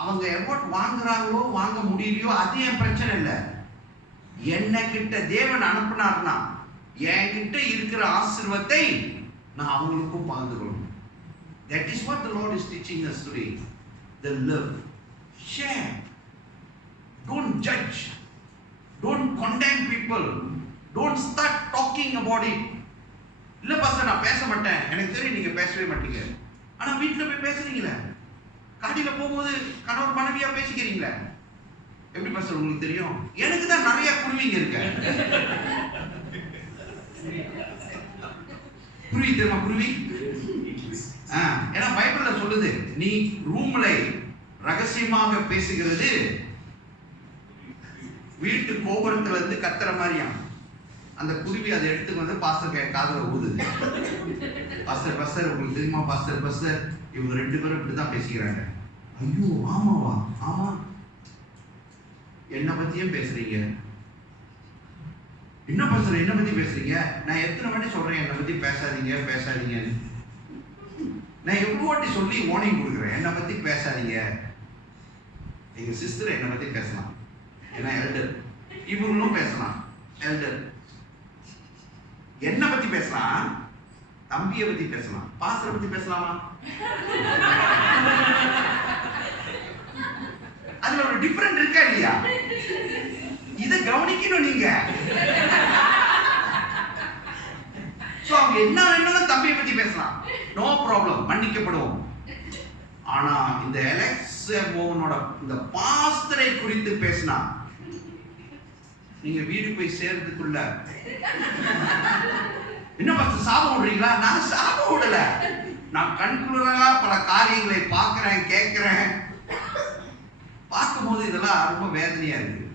அவங்க எஃபோர்ட் வாங்குறாங்களோ வாங்க முடியலையோ அது என் பிரச்சனை இல்லை. என்ன கிட்ட தேவன் அனுப்புனார்னா என்கிட்ட இருக்கிற ஆசீர்வாதத்தை நான் அவங்களுக்கும் பகிர்ந்துக்கணும். That is what the Lord is teaching us today. The love. Share. Don't judge. Don't condemn people. Don't start talking about it. இல்ல பாஸ்டர் நான் பேச மாட்டேன், எனக்கு தெரியும் நீங்க பேசவே மாட்டீங்க. ஆனா வீட்டுல போய் பேசுறீங்களே, காட்டில போகும்போது கணவர் மனைவியா பேசிக்கிறீங்களே, எப்படி பாஸ்டர் உங்களுக்கு தெரியும்? எனக்கு தான் நிறைய குருவிங்க இருக்கு. குருவி தெரியுமா? குருவி ஏன்னா பைபிள்ல சொல்லுது, நீ ரூம்ல ரகசியமாக பேசுகிறது வீட்டு கோபுரத்துல இருந்து கத்துற மாதிரியா. அந்த குருவி அதை எடுத்து வந்து பாஸ்டர் காதுல ஊதுது. பாஸ்டர் பாஸ்டர் உங்களுக்கு தெரியுமா பாஸ்டர் பாஸ்டர் இவங்க 2 பேரும் இப்படிதான் பேசிக்கிறாங்க. ஐயோ ஆமாவா? ஆமா. என்ன பத்தியும் பேசுறீங்க? என்ன பாஸ்டர் என்ன பத்தி பேசுறீங்க? நான் எத்தனை வாட்டி சொல்றேன் என்னை பத்தி பேசாதீங்க பேசாதீங்கன்னு. நான் எவ்வளவு வாட்டி சொல்லி வார்னிங் கொடுக்குறேன், என்னை பத்தி பேசாதீங்க. எங்க சிஸ்டர் என்னை பத்தி பேசலாம், ஏன்னா எல்டர். இவங்களும் பேசலாம், எல்டர். என்ன பத்தி பேசலாம்? தம்பியை பத்தி பேசலாம். பாஸ்டரை பத்தி பேசலாமா? அதுல ஒரு டிஃபரெண்ட் இருக்கா இல்லையா? இதை கவனிக்கணும் நீங்க. சோ அவங்க என்ன வேணாலும் தம்பியை பத்தி பேசலாம், நோ ப்ராப்ளம், மன்னிக்கப்படுவோம். ஆனா இந்த எலெக்ஸோனோட இந்த பாஸ்டரை குறித்து பேசினா நீங்க வீடு போய் சேர்றதுக்குள்ள என்ன பாஸ்டர் சாபம் விடுறீங்களா? நான் சாபம் விடல, நான் கண்குளிரா பல காரியங்களை பார்க்கிறேன் கேட்கிறேன். பார்க்கும்போது இதெல்லாம் ரொம்ப வேதனையா இருக்கு.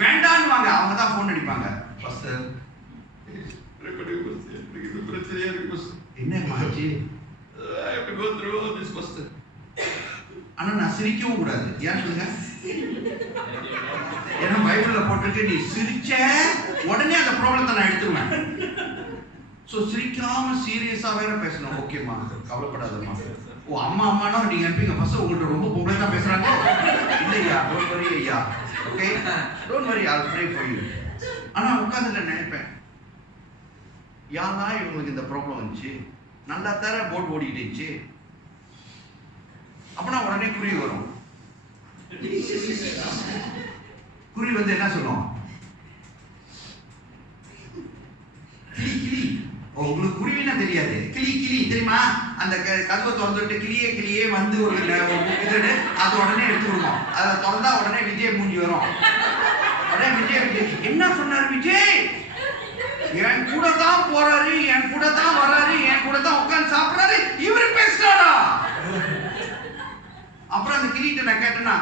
வேண்டான்னு வாங்க, அவங்க தான் போன் அடிப்பாங்க, பாஸ்டர் பிரச்சனையா இருக்கு, என்ன ஆச்சு? ஆனா நான் சிரிக்கவும் கூடாது. ஏன் சொல்லுங்க? ஏன்னா பைபிள்ல போட்டிருக்கு, நீ சிரிச்ச உடனே அந்த ப்ராப்ளத்தை நான் எடுத்துருவேன். சோ சிரிக்காம சீரியஸா வேற பேசணும். ஓகேமா, கவலைப்படாதம்மா. ஓ அம்மா அம்மானா நீங்க அனுப்பிங்க, ஃபர்ஸ்ட் உங்கள்ட்ட ரொம்ப பொம்பளை தான் பேசுறாங்க. இல்லையா, டோன்ட் வரி ஐயா, okay don't worry, I'll pray for you. ஆனா உட்கார்ந்துட்டு நினைப்பேன், யாரா இவங்களுக்கு இந்த ப்ராப்ளம் வந்துச்சு, நல்லா தர போர்டு ஓடிட்டு இருந்துச்சு. அப்பனா உடனே குருவி வரும். குருவி வந்து என்ன சொல்லும்? கிளி கிளி. உங்களுக்கு குருவினா தெரியாது, கிளி கிளி தெரியுமா? அந்த கதவை திறந்துட்டு கிளியே கிளியே வந்து ஒரு இது அது உடனே எடுத்து விடுவோம். அதை திறந்தா உடனே விஜய் மூஞ்சி வரும். உடனே விஜய் என்ன சொன்னார்? விஜய் என் கூட தான் போறாரு, என் கூட தான் வராரு, என் கூட தான் உட்கார்ந்து சாப்பிடுறாரு, இவரு பேசுறாரா? அப்புறம் அந்த கிளிகிட்ட நான் கேட்டேன்னா,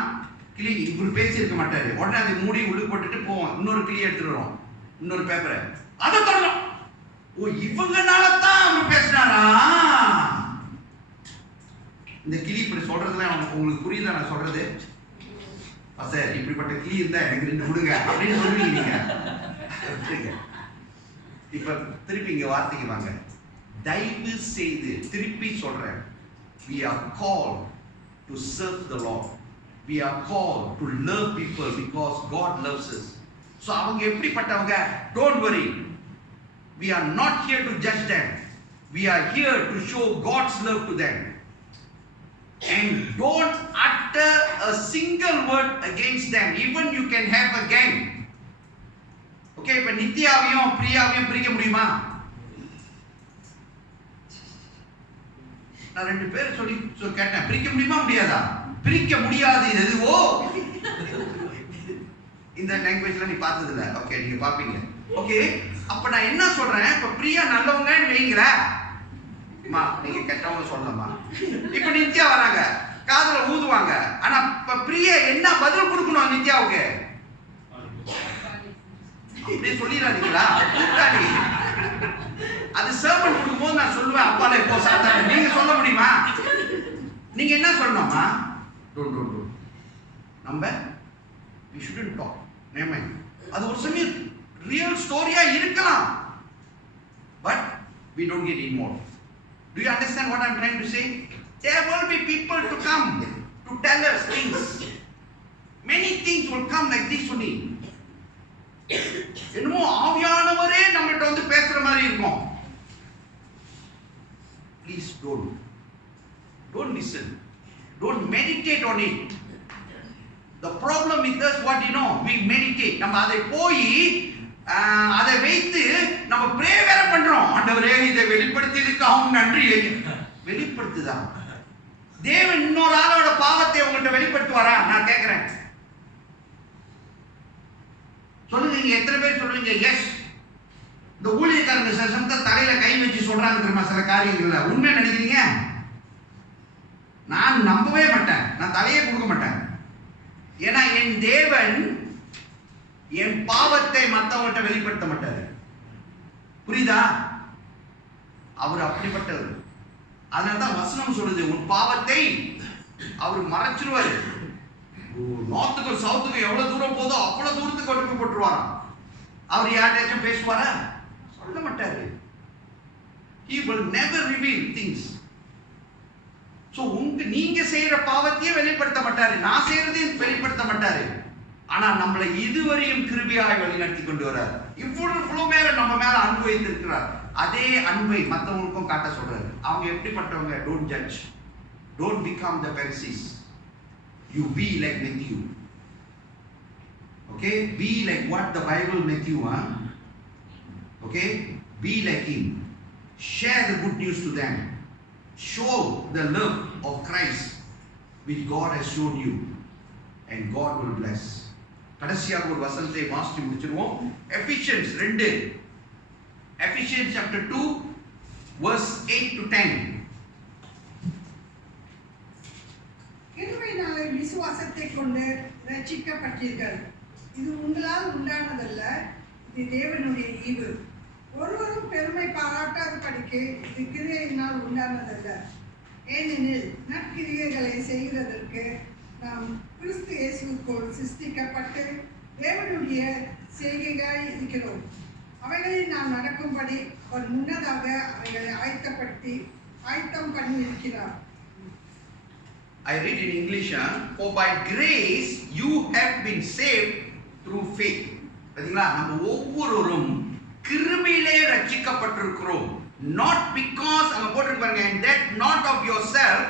கிளி இவரு பேசியிருக்க மாட்டாரு. உடனே அதை மூடி உள்ளு போட்டுட்டு போவோம், இன்னொரு கிளி எடுத்துட்டு வரும், இன்னொரு பேப்பரை அதை தொடரும். ஓ இவங்கனால தான் அவர் பேசினாரா? இந்த கிளி இப்படி சொல்றதுல உங்களுக்கு புரியுதா நான் சொல்றது? சார் இப்படிப்பட்ட கிளி இருந்தா எனக்கு 2 கொடுங்க அப்படின்னு சொல்லுவீங்க நீங்க. இப்ப திருப்பி இங்க வார்த்தைக்கு வாங்க. தயவு செய்து திருப்பி சொல்றேன், we are called to serve the Lord. We are called to love people because God loves us. So அவங்க எப்படிப்பட்டவங்க? Don't worry. We are not here to judge them. We are here to show God's love to them. And don't utter a single word against them. Even you can have a gang. Okay, இப்ப நித்யாவையும் பிரியாவையும் பிரிக்க முடியுமா? நான் 2 பேர் சொல்லி கேட்டேன், பிரிக்க முடியுமா முடியாதா? பிரிக்க முடியாது. எதுவோ இந்த லாங்குவேஜ்ல நீ பார்த்தது இல்ல. ஓகே, நீங்க பாப்பீங்க. ஓகே, அப்ப நான் என்ன சொல்றேன், இப்ப பிரியா நல்லவங்கன்னு வைங்களா, அம்மா நீங்க கெட்டவங்க சொல்லலாமா? இப்ப நித்யா வராங்க, காதுல ஊதுவாங்க. ஆனா இப்ப பிரியா என்ன பதில் கொடுக்கணும் நித்யாவுக்கு? அப்படியே சொல்லிடாதீங்களா? கூட்டாளி அது சர்வன் கொடுக்கும்போது நான் சொல்லுவேன், அப்பால இப்போ சாப்பிட்டாங்க. நீங்க சொல்ல முடியுமா? நீங்க என்ன சொல்லணுமா? டோன்ட் நம்ம we shouldn't talk. நேமே அது ஒரு சமயம் ரியல் ஸ்டோரியா இருக்கலாம், but we don't get involved. Do you understand what I'm trying to say? There will be people to come to tell us things. Many things will come like this only. என்னமோ ஆவியானவரே நம்மகிட்ட வந்து பேசுற மாதிரி இருக்கும். Please don't listen. Don't meditate on it. The problem with us, what you know, we meditate. நம்ம அதை போய் அதை வைத்து நம்ம ப்ரே வேற பண்றோம். ஆண்டவரே இதை வெளிப்படுத்தியதுக்காக நன்றி. வெளிப்படுத்துதா? தேவன் இன்னொரு ஆளோட பாவத்தை உங்கள்கிட்ட வெளிப்படுத்துவாரா? நான் கேட்கிறேன். சொல்லுங்க, நீங்க எத்தனை பேர் சொல்லுங்க எஸ்? இந்த ஊழியக்காரங்க சசந்த தலையில கை வச்சு சொல்றாங்க தெரியுமா சில காரியங்கள்ல? உண்மை நினைக்கிறீங்க? நான் நம்பவே மாட்டேன். நான் தலையே கொடுக்க மாட்டேன். ஏன்னா என் தேவன் என் பாவத்தை மற்றவங்கள்ட்ட வெளிப்படுத்த மாட்டாரு. புரியுதா? அவர் அப்படிப்பட்டவர். அதனாலதான் வசனம் சொல்லுது, உன் பாவத்தை அவர் மறைச்சிருவாரு. நார்த்துக்கும் சவுத்துக்கும் எவ்வளவு தூரம் போதோ அவ்வளவு தூரத்துக்கு கொண்டு போட்டுருவாராம். அவர் யார்கிட்டயும் பேசுவாரா? சொல்ல மாட்டாரு. He will never reveal things. So நீங்க செய்யற பாவத்தையே வெளிப்படுத்த மாட்டாரு, நான் செய்யறதையும் வெளிப்படுத்த மாட்டாரு. ஆனா நம்மளை இதுவரையும் கிருபையாய் வழிநடத்தி கொண்டு வர்றார். இவ்வளவு மேல நம்ம மேல அன்பு வைத்திருக்கிறார். அதே அன்பை மற்றவங்களுக்கும் காட்ட சொல்றாரு. அவங்க எப்படிப்பட்டவங்க? Don't judge. Don't become the Pharisees. You be like Matthew. Okay? Be like what the Bible Matthew, okay? Be like him. Share the good news to them. Show the love of Christ which God has shown you, and God will bless. கடைசியாக ஒரு வசனத்தை வாசித்து முடிச்சிருவோம். Ephesians 2. Ephesians chapter 2 verse 8 to 10. கிருபையினாலே விசுவாசத்தை கொண்டு ரட்சிக்கப்பட்டீர்கள். இது உங்களால் உண்டானதல்ல, இது தேவனுடைய ஈவு. ஒருவரும் பெருமை பாராட்டாதபடிக்கு இது கிரியையினால் உண்டானதல்ல. ஏனெனில் நற்கிரியைகளை செய்கிறதற்கு நாம் கிறிஸ்து இயேசுவுக்குள் சிருஷ்டிக்கப்பட்டு தேவனுடைய செய்கையாய் இருக்கிறோம். அவைகளில் நாம் நடக்கும்படி அவர் முன்னதாக அவைகளை ஆயத்தம் பண்ணி இருக்கிறார். I read in English, for by grace you have been saved through faith. பாத்தீங்களா? நம்ம ஒவ்வொருவரும் கிருபையிலே ரட்சிக்கப்பட்டிருக்கிறோம். Not because அங்க போட்டுருப்பாங்க, and that not of yourself,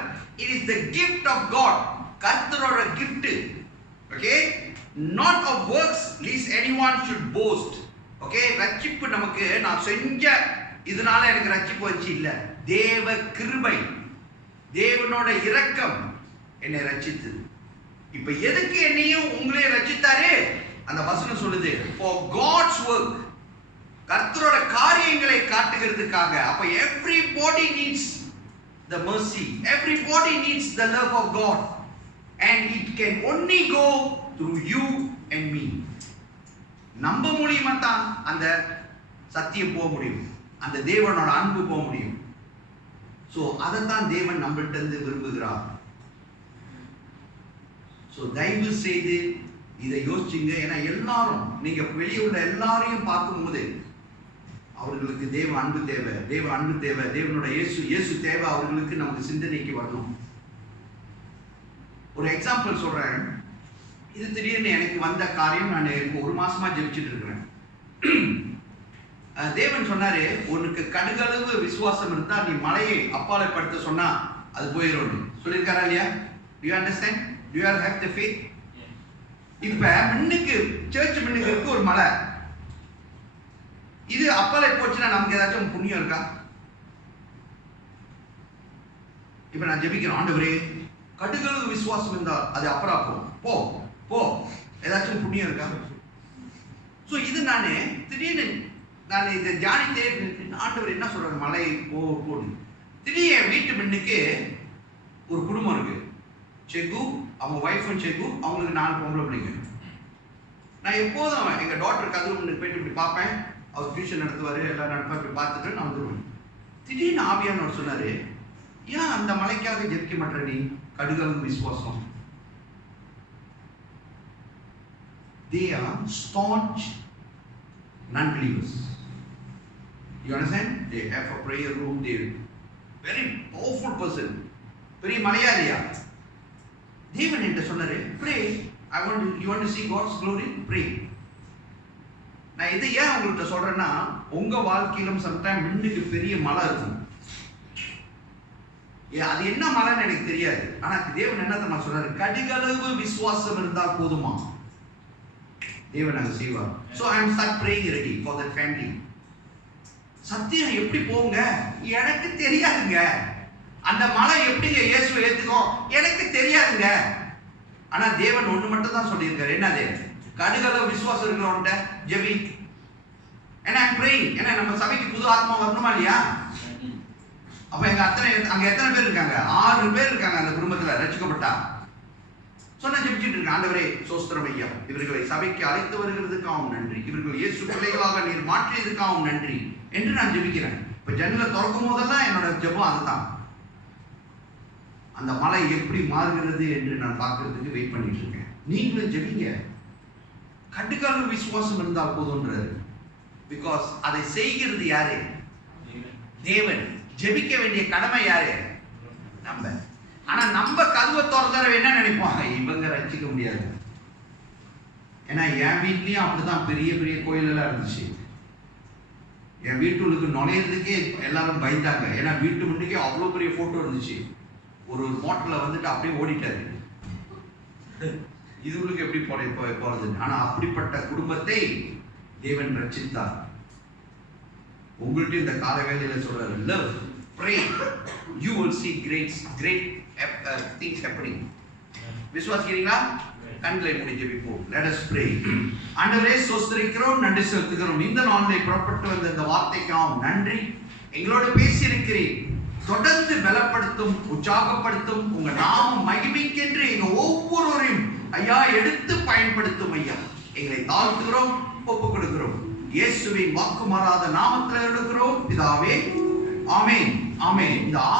it is the gift of God. கர்த்தரோட gift. Okay? Not of works, lest anyone should boast. Okay? ரட்சிப்பு நமக்கு நான் செஞ்ச இதனால எனக்கு ரட்சிப்பு வச்சு இல்ல. தேவ கிருபை, தேவனோட இரக்கம் என்னை ரட்சித்து. இப்ப எதுக்கு என்னையும் உங்களையும் ரட்சித்தாரு? அந்த வசனம் சொல்லுது, for God's work. கர்த்தரோட காரியங்களை காட்டுகிறதுக்காக. அப்ப everybody needs the mercy, everybody needs the love of God, and it can only go through you and me. நம்ப முடியுமா தான் அந்த சத்தியம் போக முடியும், அந்த தேவனோட அன்பு போக முடியும். சோ அதைத்தான் தேவன் நம்மள்ட்ட இருந்து விரும்புகிறார். சோ தயவு செய்து இதை யோசிச்சுங்க. ஏன்னா எல்லாரும் நீங்க வெளியே உள்ள எல்லாரையும் பார்க்கும்போது அவர்களுக்கு தேவ அன்பு தேவை, தேவ அன்பு தேவை, தேவனோட இயேசு தேவை. அவர்களுக்கு நமக்கு சிந்தனைக்கு வரணும். ஒரு எக்ஸாம்பிள் சொல்றேன். இது திடீர்னு எனக்கு வந்த காரியம். நான் இப்போ 1 மாசமா ஜெபிச்சுட்டு இருக்கிறேன். தேவன் சொன்னாரு, உனக்கு கடுகளவு விசுவாசம் இருந்தா நீ மலையை அப்பாலை படுத்த சொன்னா அது போயிடும் சொல்லியிருக்காரா இல்லையா? Do you understand? Do you have the faith? இப்ப முன்னுக்கு சர்ச் முன்னுக்கு இருக்கு ஒரு மலை. இது அப்பாலை போச்சுன்னா நமக்கு ஏதாச்சும் புண்ணியம் இருக்கா? இப்ப நான் ஜெபிக்கிறேன், ஆண்டவரே கடுகளவு விசுவாசம் இருந்தா அது அப்புறம் போ போ, ஏதாச்சும் புண்ணியம் இருக்கா? சோ இது நானு திடீர்னு நான் இதை தியானித்தே ஆண்டவர் என்ன சொல்றாரு, மலை போன்னு. திடீர்னு என் வீட்டு முன்னுக்கு ஒரு குடும்பம் இருக்கு. செகு, அவங்க ஒய்ஃபும் செகு, அவங்களுக்கு 4 பொம்பளை பிள்ளைங்க. நான் எப்போதும் எங்க டாக்டர் கதவு முன்னுக்கு போயிட்டு இப்படி பார்ப்பேன். அவர் டியூஷன் நடத்துவாரு, எல்லாம் நடப்பா, இப்படி பார்த்துட்டு நான் வந்துடுவேன். திடீர்னு ஆவியானவர் சொன்னாரு, ஏன் அந்த மலைக்காக ஜெபிக்க மாட்டேற நீ? கடுகளவு விசுவாசம். They are staunch non-believers. You understand? They have a prayer room. They very powerful person, பெரிய மலையாளியா. தேவன் என்று சொன்னாரு, pray, you want to see God's glory, pray. நான் இதை ஏன் உங்கள்கிட்ட சொல்றேன்னா, உங்க வாழ்க்கையிலும் சம்டைம் இன்னைக்கு பெரிய மலை இருக்கும். அது என்ன மலைன்னு எனக்கு தெரியாது. ஆனா தேவன் என்ன தெரியுமா சொல்றாரு, கடுகளவு விசுவாசம் இருந்தால் போதுமா, தேவன் அங்க செய்வார். So I am start praying ready for that family. சத்தியம் எப்படி போங்க எனக்கு தெரியாதுங்க. அந்த மலை எப்படிங்க இயேசுவை ஏத்துக்கும் எனக்கு தெரியாதுங்க. ஆனா தேவன் ஒண்ணு மட்டும் தான் சொல்லியிருக்காரு, என்னது, கடுகளவு விசுவாசம் இருக்கிறவன்ட்ட ஜெபி. ஏன்னா praying, ஏன்னா நம்ம சபைக்கு புது ஆத்மா வரணுமா இல்லையா? அப்ப அங்க எத்தனை பேர் இருக்காங்க? 6 பேர் இருக்காங்க அந்த குடும்பத்துல ரட்சிக்கப்பட்டா. சொன்ன ஜெபிச்சுட்டு இருக்க, ஆண்டவரே சோஸ்திரம் ஐயா, இவர்களை சபைக்கு அழைத்து வருகிறதுக்காகவும் நன்றி, இவர்கள் இயேசு பிள்ளைகளாக நீர் மாற்றியதுக்காகவும் நன்றி என்று நான் ஜெபிக்கிறேன். இப்ப ஜன்னலை திறக்கும் போதெல்லாம் என்னோட ஜெபம் அதுதான். அந்த மலை எப்படி மாறுகிறது என்று நான் பார்க்கறதுக்கு வெயிட் பண்ணிட்டு இருக்கேன். நீங்களும் ஜெபிங்க. கடுகளவு விசுவாசம் இருந்தால் போதுன்றாரு. பிகாஸ் அதை செய்கிறது யாரு? தேவன். ஜெபிக்க வேண்டிய கடமை யாரு? நம்ம. ஆனா நம்ம கதவை திறந்தற என்ன நினைப்போம், இவங்க ரட்சிக்க முடியாது. ஏன்னா என் வீட்லயும் அப்படிதான் பெரிய பெரிய கோயில் எல்லாம் இருந்துச்சு. என் வீட்டுக்கு நுழையிறதுக்கே எல்லாரும் பயந்தாங்க. ஏன்னா வீட்டு முன்னுக்கே அவ்வளவு பெரிய போட்டோ இருந்துச்சு. ஒரு மோட்டர்ல வந்துட்டு அப்படியே ஓடிட்டாரு, இதுகளுக்கு எப்படி போறது. ஆனா அப்படிப்பட்ட குடும்பத்தை தேவன் ரட்சித்தார். உங்கள்கிட்ட இந்த கால வேளையில சொல்றாரு, love, pray, you will see great things happening. விசுவாசிக்கிறீங்களா? கண்களை மூடி ஜெபிப்போம். Let us pray. ஆண்டவரே ஸ்தோத்திரிக்கிறோம், நன்றி செலுத்துகிறோம். இந்த நாளிலே புறப்பட்டு வந்த இந்த வார்த்தைக்காக நன்றி. எங்களோடு பேசி இருக்கிறீர். தொடர்ந்து பலப்படுத்தும், உற்சாகப்படுத்தும். உங்க நாமம் மகிமைக்கென்று எங்க ஒவ்வொருவரையும் ஐயா எடுத்து பயன்படுத்தும் ஐயா. எங்களை தாழ்த்துகிறோம், ஒப்பு கொடுக்கிறோம். இயேசுவின் வாக்கு மாறாத நாமத்தில் எடுக்கிறோம் பிதாவே. ஆமென், ஆமென். இந்த